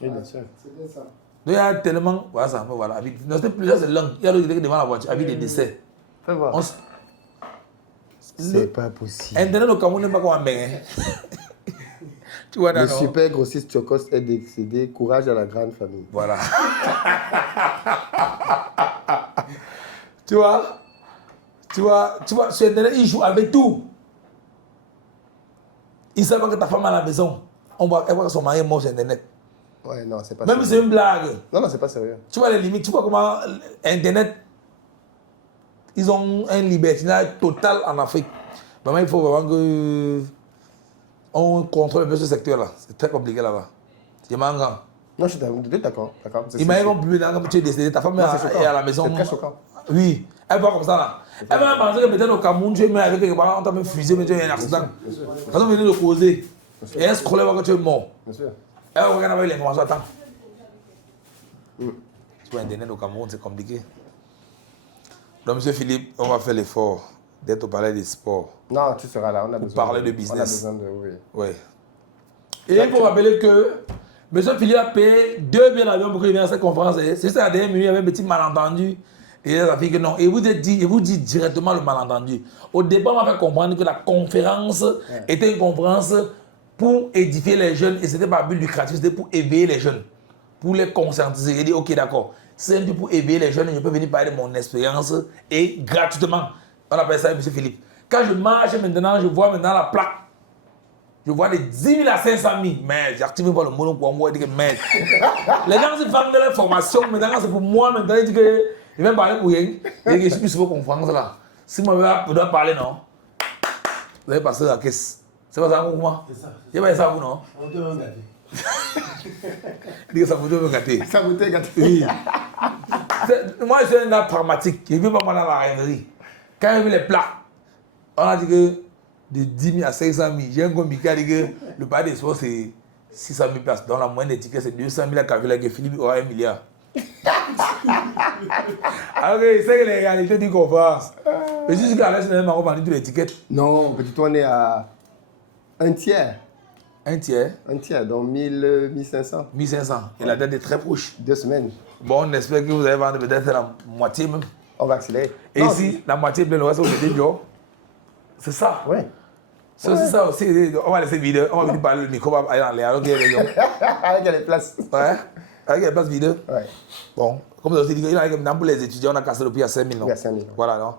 Oui, bien sûr. C'est bien ça. Donc il y a tellement. Voilà ça, voilà. Non, c'était plus là, c'est long. Il y a l'autre qui était devant la voiture, avec des décès. Fais voir. C'est pas possible. Internet au Cameroun n'est pas comme un bain. Tu vois, Le d'accord. super grossiste Tchokos est décédé. Courage à la grande famille. Voilà. Tu vois, sur Internet, ils jouent avec tout. Ils savent que ta femme est à la maison. Elle voit que son mari est mort sur Internet. Ouais, non, c'est pas Même si c'est sérieux. une blague. Non, c'est pas sérieux. Tu vois les limites, tu vois comment Internet, ils ont un libertinage total en Afrique. Vraiment, il faut vraiment que on contrôle un peu ce secteur-là. C'est très compliqué là-bas. C'est manquant. Non, je suis d'accord. Imagine qu'on peut tu es décédé, ta femme Non, c'est est choquant. à la maison. C'est très choquant. Oui, Elle va comme ça là. Elle va penser que peut-être au Cameroun, tu es mort avec quelque part, on t'a même fusé, mais tu as eu un accident. Parce qu'on venait de causer. Et un scroller va que tu es mort. Bien sûr. Elle va regarder avec l'information, attends. Sur Internet au Cameroun, c'est compliqué. Donc, M. Philippe, on va faire l'effort d'être au palais des sports. Non, tu seras là. On a besoin parler de business. On a besoin de. Oui. Oui. Et il faut rappeler que M. Philippe a payé 2 billets d'avion pour qu'il vienne à cette conférence. C'est juste à la dernière minute, il y avait un petit malentendu. Et il a dit que non. Et vous dit directement le malentendu. Au départ, on m'a fait comprendre que la conférence était une conférence pour édifier les jeunes. Et ce n'était pas but lucratif, c'était pour éveiller les jeunes. Pour les conscientiser. Il dit, ok, d'accord. C'est un truc pour éveiller les jeunes. Je peux venir parler de mon expérience et gratuitement. On appelle ça M. Philippe. Quand je marche maintenant, je vois maintenant la plaque. Je vois des 10 000 à 500 000. Mais j'active pas le mono pour moi. Je dis que merde. Les gens se vendent de l'information. Maintenant, c'est pour moi. Maintenant, ils disent que je vais parler pour rien. Et je suis plus sur vos conférences là. Si moi, je dois parler, non. Vous allez passer à la caisse. C'est pas ça pour moi? C'est ça. Il n'y a pas ça pour vous, non? On te va gâter. Il dit que ça vous me gâter. Ça vous gâté. Oui. Moi, je suis un art pragmatique. Je ne veux pas moi dans la rêverie. Quand j'ai vu les plaques, on a dit que de 10 000 à 500 000. J'ai un comité qui a dit que le palais des sports, c'est 600 000 places. Donc la moyenne des tickets, c'est 200 000 à calculer que Philippe aura 1 milliard. Alors que c'est que les réalités du conférence. Mais juste qu'à l'aise, on a vendu tous les tickets. Non, petit toi, on est à un tiers. Un tiers. Un tiers, donc 1500. 1500. Et la date est très proche. 2 semaines. Bon, on espère que vous allez vendre peut-être la moitié même. On va accélérer. Et Non, ici, la moitié, le reste, c'est des jours. C'est ça. Oui. C'est aussi ça aussi. On va laisser vide. On va venir parler le micro, on va aller en l'air. Alors qu'il y a les gens. Avec les places. Ouais. Avec les places vides. Ouais. Bon, comme je aussi dit, maintenant pour les étudiants, on a cassé le prix à 5 000. Oui, à 5 000. Voilà, non.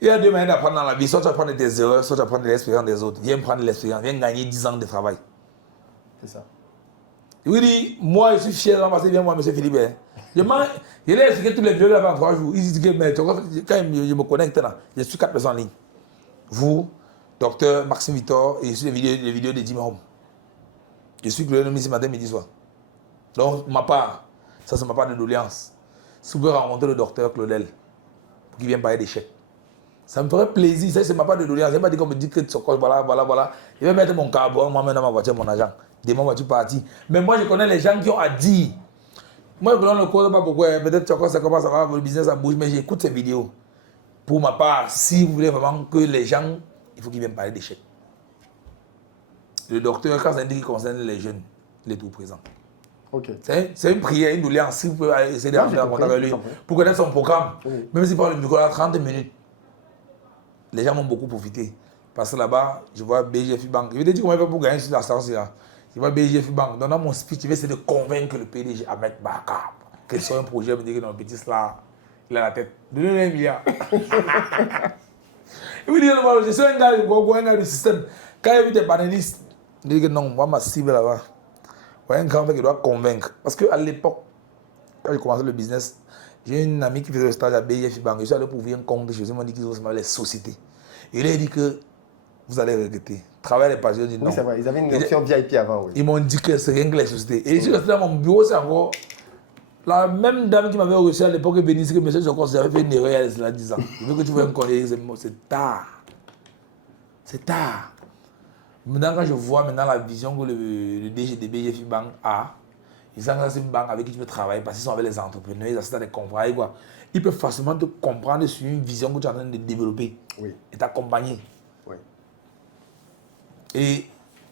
Il y a 2 manières d'apprendre dans la vie. Soit tu vas prendre tes erreurs, soit tu vas prendre l'expérience des autres. Viens prendre l'expérience, viens gagner 10 ans de travail. C'est ça. Il lui dit, moi je suis fier d'en passer bien, moi, M. Philippe. Je l'ai expliqué tous les vidéos là-bas en 3 jours. Il dit que, mais quand je me connecte là, je suis 4 personnes en ligne. Vous, docteur Maxime Victor, et je suis les vidéos de Jimmy Home. Je suis Claude ce matin, midi, soir. Donc, ma part, ça c'est ma part de doléance. Si vous pouvez rencontrer le docteur Claudel, pour qu'il vienne parler des chèques. Ça me ferait plaisir, ça c'est ma part de doléance. Je ne vais pas dire qu'on me dit que voilà. Je vais mettre mon carburant, moi-même dans ma voiture, mon agent. Demain, voiture partie. Mais moi, je connais les gens qui ont à dire. Moi, je ne le connais pas pourquoi. Peut-être que ça commence à voir le business, ça bouge, mais j'écoute ces vidéos. Pour ma part, si vous voulez vraiment que les gens, il faut qu'ils viennent parler des chèques. Le docteur, quand c'est un truc qui concerne les jeunes, il est tout présent. Ok. C'est une prière, une doléance. Si vous pouvez essayer d'entrer en contact avec lui pour connaître son programme, même si par le micro, là, 30 minutes, les gens m'ont beaucoup profité. Parce que là-bas, je vois BGF Bank. Je vais te dire comment il va pour gagner sur la séance là. Je vois BGF Bank. Donc, dans mon speech, je vais essayer de convaincre le PDG Ahmed Bakar que soit un projet, me dire que dans le petit là, il a la tête. Donnez-lui 1 milliard. Il me dit, je suis un gars du système. Quand il vu des panélistes, il dit que non, moi, ma cible là-bas. Il y a un grand frère qui doit convaincre. Parce qu'à l'époque, quand j'ai commencé le business, j'ai une amie qui faisait le stage à BGF Bank. Je suis allé pour ouvrir un compte chez eux. Ils m'ont dit qu'ils ont les sociétés. Et il a dit que vous allez regretter. Travailler les pages, dit non. Oui, c'est vrai. Ils avaient une option VIP avant. Oui. Ils m'ont dit que c'est rien que les sociétés. Et je suis resté dans mon bureau, c'est encore la même dame qui m'avait reçu à l'époque et bénisse que M. Jocos, j'avais fait une erreur il y a 10 ans. Je veux que tu vois me connaître, c'est tard. C'est tard. Maintenant, quand je vois maintenant la vision que le DG de BGF Bank a, ils savent que c'est une banque avec qui tu peux travailler parce qu'ils sont avec les entrepreneurs, ils assistent à des confrères, quoi. Ils peuvent facilement te comprendre sur une vision que tu es en train de développer et t'accompagner. Oui. Et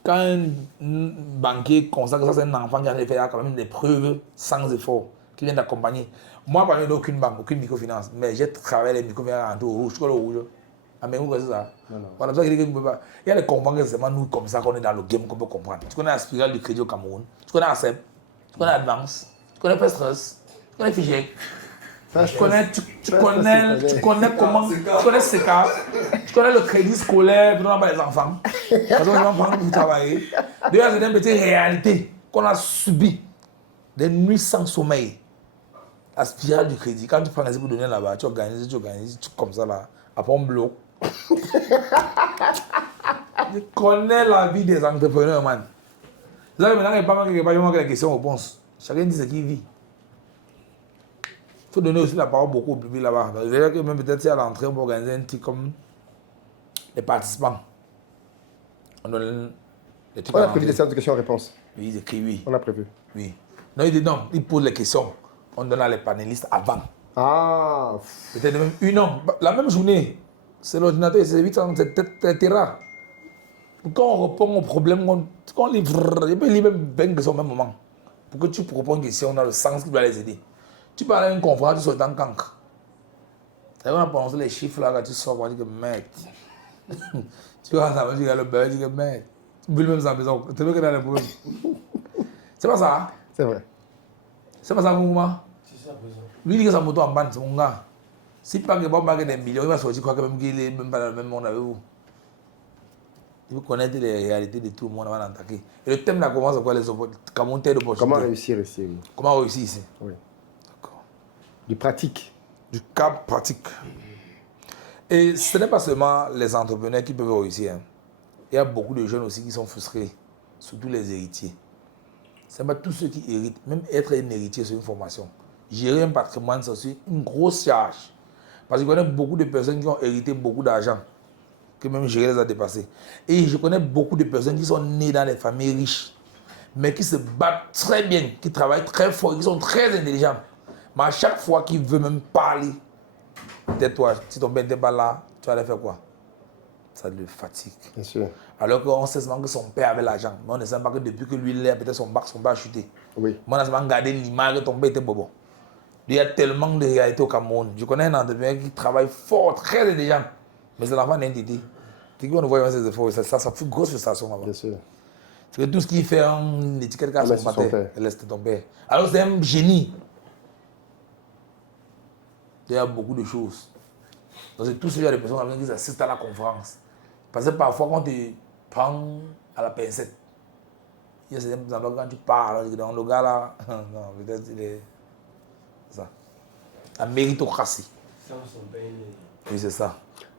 quand un banquier constate que ça c'est un enfant qui a fait quand même des preuves sans effort, qui vient t'accompagner. Moi, par exemple, aucune banque, aucune microfinance, mais j'ai travaillé les microfinances en tout rouge, je le rouge. Ah, mais où c'est ça? Voilà, ça, il y a des comprendre que c'est seulement nous comme ça qu'on est dans le game qu'on peut comprendre. Tu connais la spirale du crédit au Cameroun, tu connais ACEP, tu connais Advance, tu connais Pestress, tu connais Figec. Tu connais comment, tu connais CECA, tu connais le crédit scolaire pour les enfants. Parce que les enfants pour travailler. D'ailleurs, c'est une petite réalité qu'on a subie. Des nuits sans sommeil. La spirale du crédit, quand tu prends les pour donner là-bas, tu organises, comme ça là, après on bloque. Je connais la vie des entrepreneurs, man. Là, maintenant, il n'y a pas mal de questions-réponses. Chacun dit ce qu'il vit. faut donner aussi la parole beaucoup au public là-bas. Donc, je dirais que même peut-être si à l'entrée, on peut organiser un truc comme les participants. On donne les trucs On à a prévu des l'entrée. séances de questions-réponses. Oui, ils écrivent oui. On a prévu. Oui. Non, il dit non, ils posent les questions. On donne à les panélistes avant. Ah, Peut-être même une heure. La même journée. C'est l'ordinateur, c'est 800, c'est rare. Quand on répond au problème, quand on livre, il peut lire même 20 questions au même moment. Pour que tu proposes une question dans le sens qui doit les aider. Tu parles à une conférence, tu sors dans le cancre. Et on a pensé les chiffres là, quand tu sors, on dit que merde. Tu vois, ça veut dire le beurre, tu dis que merde. Tu peux même ça, tu veux que dans les problèmes. C'est pas ça. Hein? c'est vrai. C'est pas ça, mon moment. C'est ça, présent. Lui, il dit que sa moto en banne, c'est mon gars. Si pas que Bob marque des millions, il va sortir quoi que même qu'il est même pas dans le même monde avec vous. Il veut connaître les réalités de tout le monde avant d'attaquer. Et le thème là commence à quoi les opportunités. Comment réussir ici, oui. Comment réussir ici? Oui. D'accord. Du pratique. Du cas pratique. Et ce n'est pas seulement les entrepreneurs qui peuvent réussir. Hein. Il y a beaucoup de jeunes aussi qui sont frustrés, surtout les héritiers. C'est pas tous ceux qui héritent. Même être un héritier, c'est une formation. Gérer un patrimoine, c'est aussi une grosse charge. Parce que je connais beaucoup de personnes qui ont hérité beaucoup d'argent, que même gérer les a dépassés. Et je connais beaucoup de personnes qui sont nées dans des familles riches, mais qui se battent très bien, qui travaillent très fort, qui sont très intelligents. Mais à chaque fois qu'ils veulent même parler, tais-toi, si ton père n'était pas là, tu vas aller faire quoi? Ça le fatigue. Bien sûr. Alors qu'on sait seulement que son père avait l'argent, mais on ne sait pas que depuis que lui, il a peut-être son père a chuté. Oui. Moi, on a seulement gardé l'image que ton père était bobo. Il y a tellement de réalités au Cameroun. Je connais un entrepreneur qui travaille fort, très intelligent, mais c'est l'enfant d'entité. C'est qu'on ne voit pas ses efforts, ça fait une grosse frustration là-bas. Bien sûr. C'est que tout ce qu'il fait en étiquette Ah, qu'à mais son c'est son père, père. laisse tomber. Alors c'est un génie. Il y a beaucoup de choses. Donc c'est tout ce genre de personnes qui assistent à la conférence. Parce que parfois quand tu prends à la pincette, il y a certains endroits quand tu parles, dans le gars là, non, peut-être il est... ça. La méritocratie. Ça, on s'en paye. Oui, c'est ça.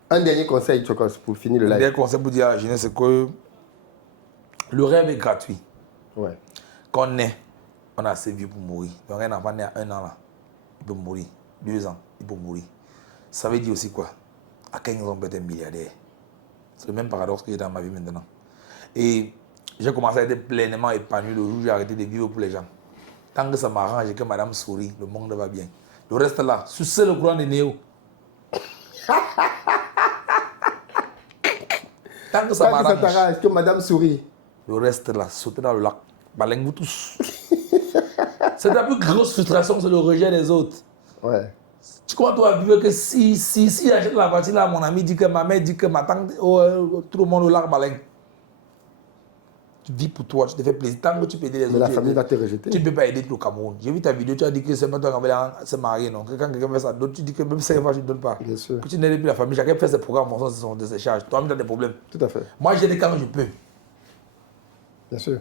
Un dernier conseil, Chokos, pour finir le Le live. dernier conseil pour dire à la jeunesse, c'est que le rêve est gratuit. Ouais. Quand on est, on est assez vieux pour mourir. Donc un enfant né à 1 an là, il peut mourir. 2 ans, il peut mourir. Ça veut dire aussi quoi? À 15 ans, on peut être un milliardaire. C'est le même paradoxe que j'ai dans ma vie maintenant. Et j'ai commencé à être pleinement épanoui le jour où j'ai arrêté de vivre pour les gens. Tant que ça m'arrange et que madame sourit, le monde va bien. Le reste là, sucer le courant de Néo. Tant que ça Tant que ça m'arrange. t'arrange, que madame sourit. Le reste là, sauter dans le lac. Baleng vous tous. C'est la plus grosse frustration, c'est le rejet des autres. Ouais. Tu crois toi à vivre que si j'achète la voiture là, mon ami dit que ma mère dit que ma tante, tout le monde au lac Baleng. Tu vis pour toi, tu te fais plaisir. Tant que tu peux aider les autres. Mais la famille va te rejeter. Tu ne peux pas aider tout le Cameroun. J'ai vu ta vidéo, tu as dit que c'est pas toi qui avait se marier, non. Que quand quelqu'un fait ça, d'autres, tu dis que même ça, tu ne donnes pas. Bien sûr. Que tu n'aides plus la famille, chacun fait ses programmes en fonction de ses charges. Toi-même, tu as des problèmes. Tout à fait. Moi, j'aide quand je peux. Bien sûr.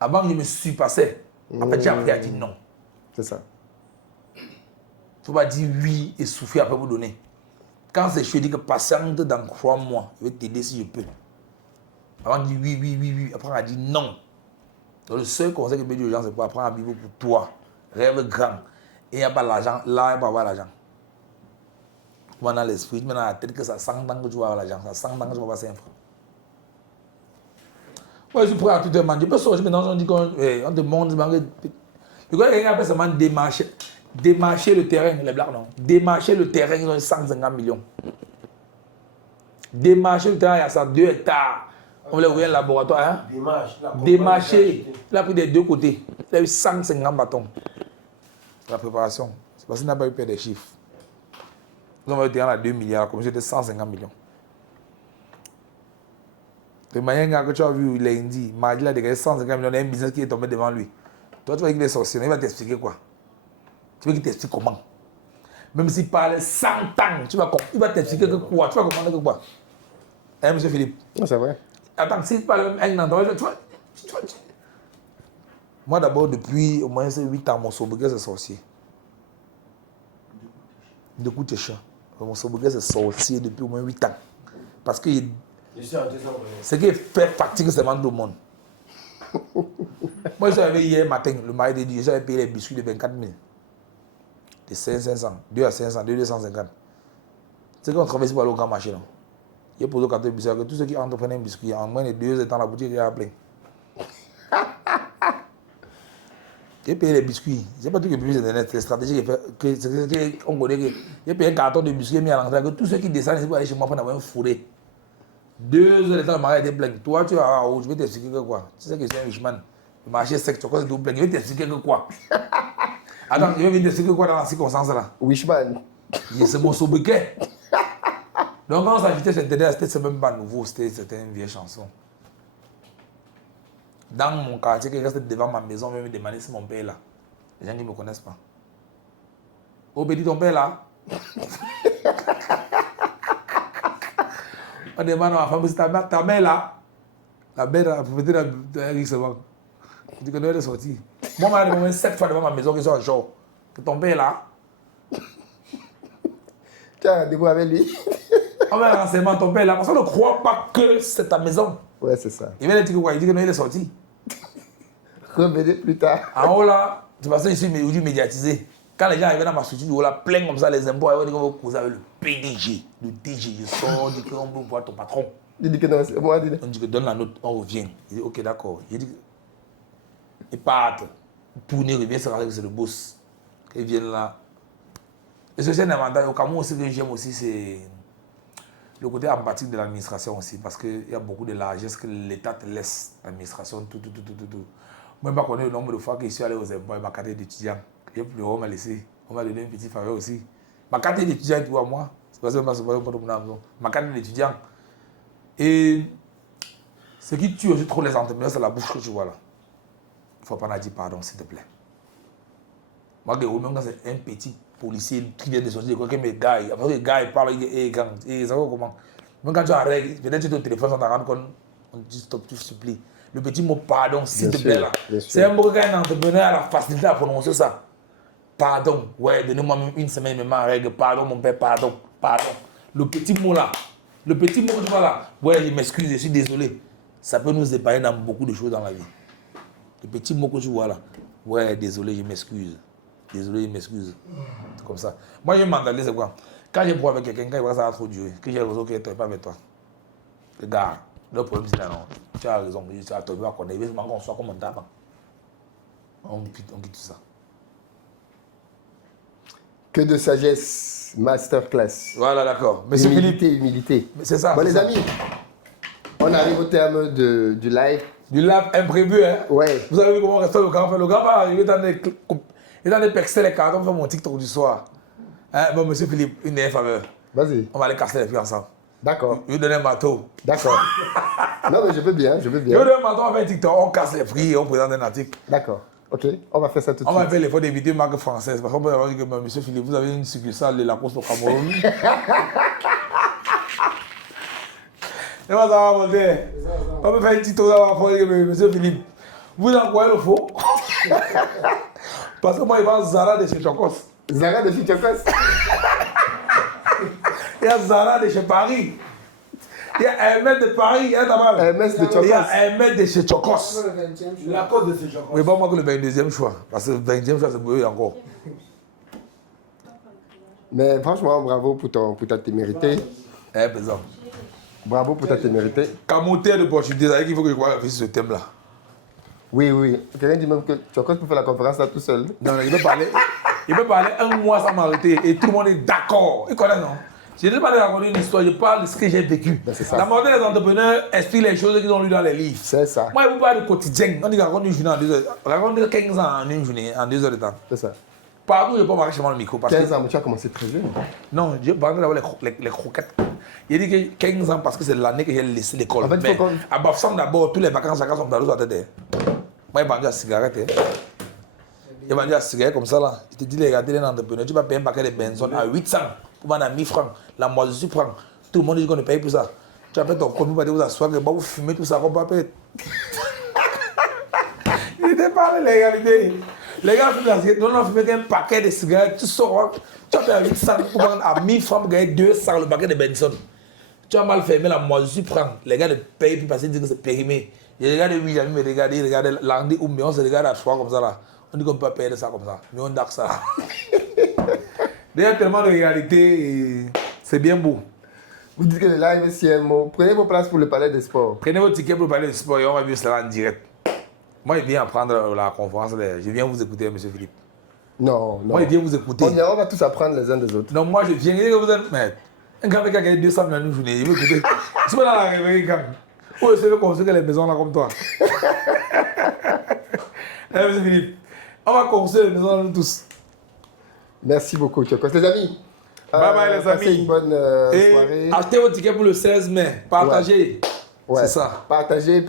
Avant, je me suis passé. Après, j'ai appris à dire non. C'est ça. Il ne faut pas dire oui et souffrir après vous donner. Quand c'est je dis que patiente dans 3 mois, je vais t'aider si je peux. Avant de dire oui, après on a dit non. Donc le seul conseil que je peux dire aux gens, c'est pour apprendre à vivre pour toi. Rêve grand. Et il n'y a pas l'argent, là, il n'y a pas avoir l'argent. Tu vas dans l'esprit, tu mets dans la tête que ça 100 ans que tu vas avoir l'argent, ça 100 ans que tu vas passer un franc. Moi, je suis prêt à tout demander. Je peux sortir maintenant, on dit qu'on te montre. Je crois que quelqu'un appelle seulement démarcher le terrain, les blagues non. Démarcher le terrain, ils ont 150 millions. Démarcher le terrain, il y a ça 2 hectares. On voulait ouvrir un laboratoire. Hein? Démarcher, il a pris des 2 côtés. Il a eu 150 bâtons. La préparation, c'est parce qu'il n'a pas eu peur des chiffres. Nous avons eu le terrain à 2 milliards, comme c'était 150 millions. De manière que tu as vu lundi, mardi, il a dégagé 150 millions d'un business qui est tombé devant lui. Toi, tu vas qu'il est sorcier, il va t'expliquer quoi? Tu veux qu'il t'explique comment? Même s'il parle 100 ans, il va t'expliquer que quoi? Tu vas comprendre que quoi? Hein, monsieur Philippe? Non, c'est vrai. Attends, s'il parle même un an, tu vois. Moi, d'abord, depuis au moins 8 ans, mon sobriquet, c'est sorcier. De coup, tu es chiant. Mon sobriquet, c'est sorcier depuis au moins 8 ans. Parce que ce qui fait fatigue, c'est tout le monde. Moi, je suis arrivé hier matin, le mari de Dieu, j'avais payé les biscuits de 24 000. De 500, 2 à 500, 2 250. C'est qu'on travaille pour aller au grand marché. Non? Il y a pour le biscuit que tous ceux qui entreprennent un biscuit, en moins de 2 heures, dans la boutique, il y a plein. J'ai payé les biscuits. C'est pas tout que publie sur Internet, les stratégies qu'on connaît. J'ai payé un carton de biscuits mis à l'entrée. Que tous ceux qui descendent ici pour aller chez moi pour avoir un fourré. 2 heures de temps, le marché était plein. Toi, tu vas je vais t'expliquer que quoi. Tu sais que c'est un richman. Le marché sec, tu vois, c'est tout plein. Je vais t'expliquer que quoi. Attends, je vais t'expliquer quoi dans la circonstance là. Wishman. C'est mon sobriquet. Donc quand on s'agitait sur Internet, c'était même pas nouveau, c'était une vieille chanson. Dans mon quartier, qui reste devant ma maison, même me demander si mon père est là. Les gens qui ne me connaissent pas. Oh, petit, ton père est là. On demande à ma femme si ta mère est là. La belle, la propriété de Eric Sevan. Je dis que nous, elle est sortie. Moi, je m'a demandé 7 fois devant ma maison qu'ils sont en show. Que ton père est là. Tu as rendez-vous avec lui. On va renseignement, ton père est là. Parce qu'on ne croit pas que c'est ta maison. Ouais, c'est ça. Il vient de dire quoi? Il dit que non, il est sorti. Revenez plus tard. En haut là, de toute façon, je suis médiatisé. Quand les gens arrivent dans ma structure, du haut là, plein comme ça, les impôts, ils vont dire qu'on va causer avec le PDG. Le DG, je sors, on dit qu'on veut voir ton patron. Il dit que non, c'est moi. On dit que donne la note, on revient. Il dit ok, d'accord. Il dit ils partent. Tourner, revient, c'est que c'est le boss. Ils viennent là. Et c'est un avantage. Au Cameroun aussi, que j'aime aussi, c'est le côté empathique de l'administration aussi. Parce qu'il y a beaucoup de largesse que l'État te laisse, l'administration, tout. Moi, je ne connais pas le nombre de fois que je suis allé aux impôts, ma carte d'étudiant. On m'a laissé, on m'a donné une petite faveur aussi. Ma carte d'étudiant est tout à moi. C'est parce que je ne sais pas ma carte d'étudiant. Et ce qui tue aussi trop les entrepreneurs, c'est la bouche que tu vois là. Il ne faut pas en dire pardon, s'il te plaît. Moi, même quand c'est un petit policier qui vient de sortir, que mes gars, après les gars, ils parlent, ils savent comment. Même quand tu as règle, peut-être que tu es au téléphone, on t'en rend compte, on dit stop, tu supplie. Le petit mot pardon, s'il te plaît là. C'est un mot qu'un entrepreneur a la facilité à prononcer ça. Pardon, ouais, donnez-moi même une semaine, même en règle. Pardon, mon père, pardon. Le petit mot là, le petit mot que tu vois là, ouais, je m'excuse, je suis désolé. Ça peut nous épargner dans beaucoup de choses dans la vie. Le petit mot que tu vois là, ouais, désolé, je m'excuse. Désolé, je m'excuse. C'est comme ça. Moi, je m'entendais, c'est quoi? Quand je bois avec quelqu'un, quand il voit ça va trop durer, que j'ai raison qu'il n'est pas avec toi. Le gars, le problème c'est là, non. Tu as raison, tu as tenu à connaître. Il veut qu'on soit comme on tape. On quitte tout ça. Que de sagesse, masterclass. Voilà, d'accord. Monsieur Philippe. Humilité. C'est ça. Bon, les amis, on arrive au terme du live. Du live imprévu, hein? Ouais. Vous avez vu comment on reste le grand frère? Le grand va arriver dans les pexels, les cartons, faire mon TikTok du soir. Hein? Bon, monsieur Philippe, une dernière faveur. Vas-y. On va aller casser les filles ensemble. D'accord. Je vais donner un bateau. D'accord. Non, mais je veux bien, je veux Je bien. vais donner un bateau, on va faire un TikTok, on casse les prix et on présente un article. D'accord. Ok, on va faire ça tout de On va suite. faire l'effort d'éviter une marque française. Parce qu'on peut avoir dit que monsieur Philippe, vous avez une succursale de la course au Cameroun. Et moi, ça va monter. On peut faire un petit tour là pour dire que monsieur Philippe, vous en croyez le faux? Parce que moi, il va Zara de chez Chocos. Zara de Fichakos. Il y a Zara de chez Paris. Il y a Hermès de Paris. Il y a Hermès de Chocos. Il y a Hermès de chez Chocos. Le 20e choix. La cause de chez Chocos. Oui, pas moi que le 22e choix. Parce que le 20e choix, c'est pour eux encore. Mais franchement, bravo pour ta témérité. Eh, présent. Bravo pour ta témérité. Camoteur de portugais, ça veut dire qu'il faut que je croie sur ce thème-là. Oui, oui. Quelqu'un dit même que Chocos peut faire la conférence là tout seul. Non, il peut parler. Il peut parler un mois sans m'arrêter et tout le monde est d'accord. Il connaît, non? Je ne vais pas raconter une histoire, je parle de ce que j'ai vécu. Ben, c'est ça. La majorité des entrepreneurs expliquent les choses qu'ils ont lues dans les livres. C'est ça. Moi, je vous parle du quotidien. On dit qu'on raconte une journée en 2 heures. On raconte 15 ans en une journée, en 2 heures de temps. C'est ça. Partout, je peux marquer chez moi le micro. Parce 15 que... ans, mais tu as commencé très jeune. Non, je parle d'abord les croquettes. Il dit que 15 ans parce que c'est l'année que j'ai laissé l'école. En fait, il Mais faut qu'on- à Bafsam d'abord, tous les vacances, chacun sont dans l'eau sur la tête. Moi, il vendu la cigarette. Il vendu la cigarette comme ça là. Je te dis, les gars, tu es un entrepreneur, tu vas payer un paquet de benzone à 800 pour vendre à 1000 francs. La moitié tu prends. Tout le monde dit qu'on ne paye pour ça. Tu vas faire ton compte, vous vous asseoir, vous fumer tout ça, qu'on va payer. Il était pas de légalité. Les gars fument la cigarette, nous on a fumé un paquet de cigarettes, tu sors, tu vas payer à 800 pour vendre à 1000 francs pour gagner 200 le paquet de benzone. Tu as mal fermé la moitié, tu prends. Les gars ne payent plus parce qu'ils disent que c'est périmé. Je regarde William, me regarde Landy ou mais on se regarde à soi comme ça là. On dit qu'on ne peut pas payer de ça comme ça. Mais on dark ça. Il y a tellement de réalité et c'est bien beau. Vous dites que le live est si un mot. Prenez vos places pour le palais des sports. Prenez votre ticket pour parler de sport et on va vivre cela en direct. Moi, je viens apprendre la conférence. Je viens vous écouter, M. Philippe. Non, non. Moi, je viens vous écouter. On va tous apprendre les uns des autres. Non, moi, je viens. Vous êtes. Mais un gars qui a gagné 200 000 une journée, il veut écouter. C'est pas dans la réveil, quand. Où est-ce que construire les maisons là comme toi? M. Philippe, on va construire les maisons là, nous tous. Merci beaucoup, Tchokos. Les amis. Bye bye, les passez amis. une bonne Et soirée. achetez vos tickets pour le 16 mai. Partagez. Ouais. C'est ça. Partagez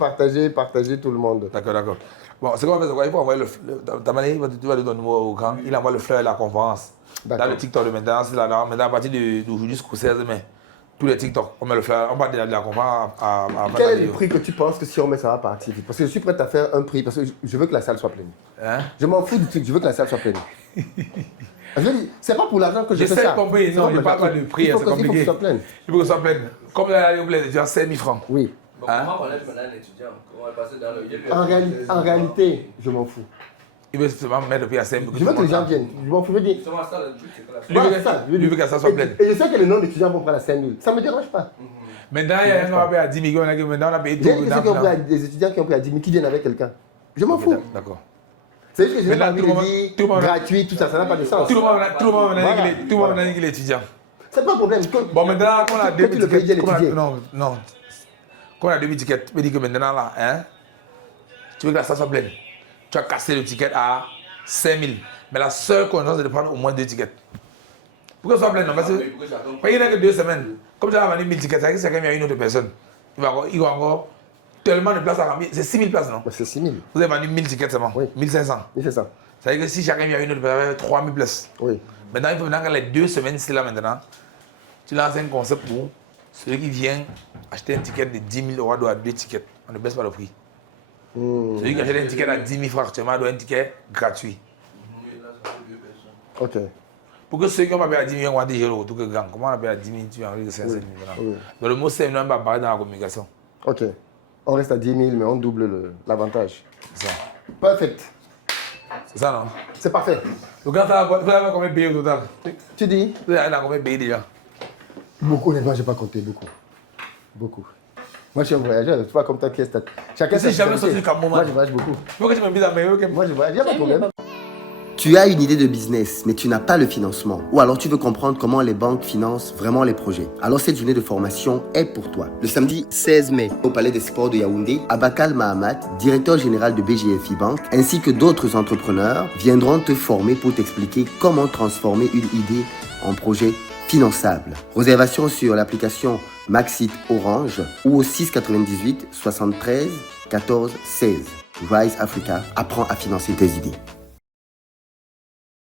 tout le monde. D'accord, d'accord. Bon, c'est quoi, il faut envoyer ta manière, tu vas donner ton numéro au camp. Il envoie le fleur à la conférence. Dans le TikTok de maintenant, c'est là, maintenant à partir d'aujourd'hui jusqu'au 16 mai. Tous les TikTok, on met le fleur, on part de la conférence à Quel est le prix que tu penses que si on met ça va partir? Parce que je suis prêt à faire un prix, parce que je veux que la salle soit pleine. Hein? Je m'en fous du truc, je veux que la salle soit pleine. Je veux dire, c'est pas pour l'argent que je fais ça. J'essaie de comprendre, non, je ne parle pas de prix, c'est compliqué. Il faut que ce soit plein. Il faut que ce soit plein. Comme la Ligue tu as 5 000 francs. Oui. Bon, Hein? comment connaître maintenant un étudiant? Comment passer dans le... En réalité, je m'en fous. Il veut seulement mettre le prix à 5 000. Je veux que les gens viennent. Je m'en fous. Je veux dire, Justement, ça, le truc, c'est que la... voilà, ça, je veux lui dire. veut que ça soit plein. Et je sais que les noms d'étudiants vont prendre à 5 000. Ça ne me dérange pas. Maintenant, il y a un qui a payé à 10 millions, maintenant on a payé tout. J'ai dit que ceux qui ont pris des étudiants qui ont pris à 10 000 qui viennent avec quelqu'un. Je m'en fous. D'accord. C'est juste que je n'ai pas Maintenant, envie tout le de monde- dire gratuit, tout ça, ça n'a pas de sens. Tout le monde Voilà. a dit qu'il est étudiant. C'est pas un problème. Bon, maintenant, qu'on a Que 2 tu le payes bien tickets. étudier. Non, non. Quand on a 2 tickets, tu me dis que maintenant, là, hein, tu veux que la salle soit pleine. Tu as cassé le ticket à 5 000. Mais la seule condition, c'est de prendre au moins 2 tickets. Pour que ce soit plein, non, parce que il n'y a que 2 semaines. Comme tu as vendu 1000 tickets, ça veut dire qu'il y a une autre personne. Il va encore tellement de places à remplir. C'est 6 000 places, non? C'est 6 000. Vous avez vendu 1000 tickets seulement. Oui. 1500. Oui, c'est ça. Ça veut dire que si chacun vient à une autre personne, il y a 3 000 places. Oui. Maintenant, il faut maintenant que les 2 semaines, c'est là maintenant. Tu lances un concept pour celui qui vient acheter un ticket de 10 000 € doit avoir 2 tickets. On ne baisse pas le prix. Celui qui achète un ticket à 10 000 francs actuellement doit un ticket gratuit. Ok. Pour que ceux qui ont pas payé à 10 000 ont déjà le retour que grand. Comment on appelle à 10 000, tu as envie de 5 000 Oui. Donc le mot c'est même pas parler dans la communication. Ok. On reste à 10 000, mais on double l'avantage. C'est ça. Perfect. C'est ça, non? C'est parfait. Donc quand vous avez combien payé au total? Tu dis? Vous avez combien payé déjà? Beaucoup, honnêtement, je n'ai pas compté beaucoup. Beaucoup. Moi, je suis un voyageur, tu vois, comme toi qui es chacun Si sa jamais spécialité. sorti du Cameroun. Moi, je voyage beaucoup. Il faut que tu me dises à meilleur que Moi, je voyage, il n'y a pas de problème. Tu as une idée de business, mais tu n'as pas le financement. Ou alors tu veux comprendre comment les banques financent vraiment les projets. Alors cette journée de formation est pour toi. Le samedi 16 mai, au Palais des Sports de Yaoundé, Abakal Mahamat, directeur général de BGFI Bank, ainsi que d'autres entrepreneurs viendront te former pour t'expliquer comment transformer une idée en projet finançable. Réservation sur l'application Maxit Orange ou au 698 73 14 16. Rise Africa, apprends à financer tes idées.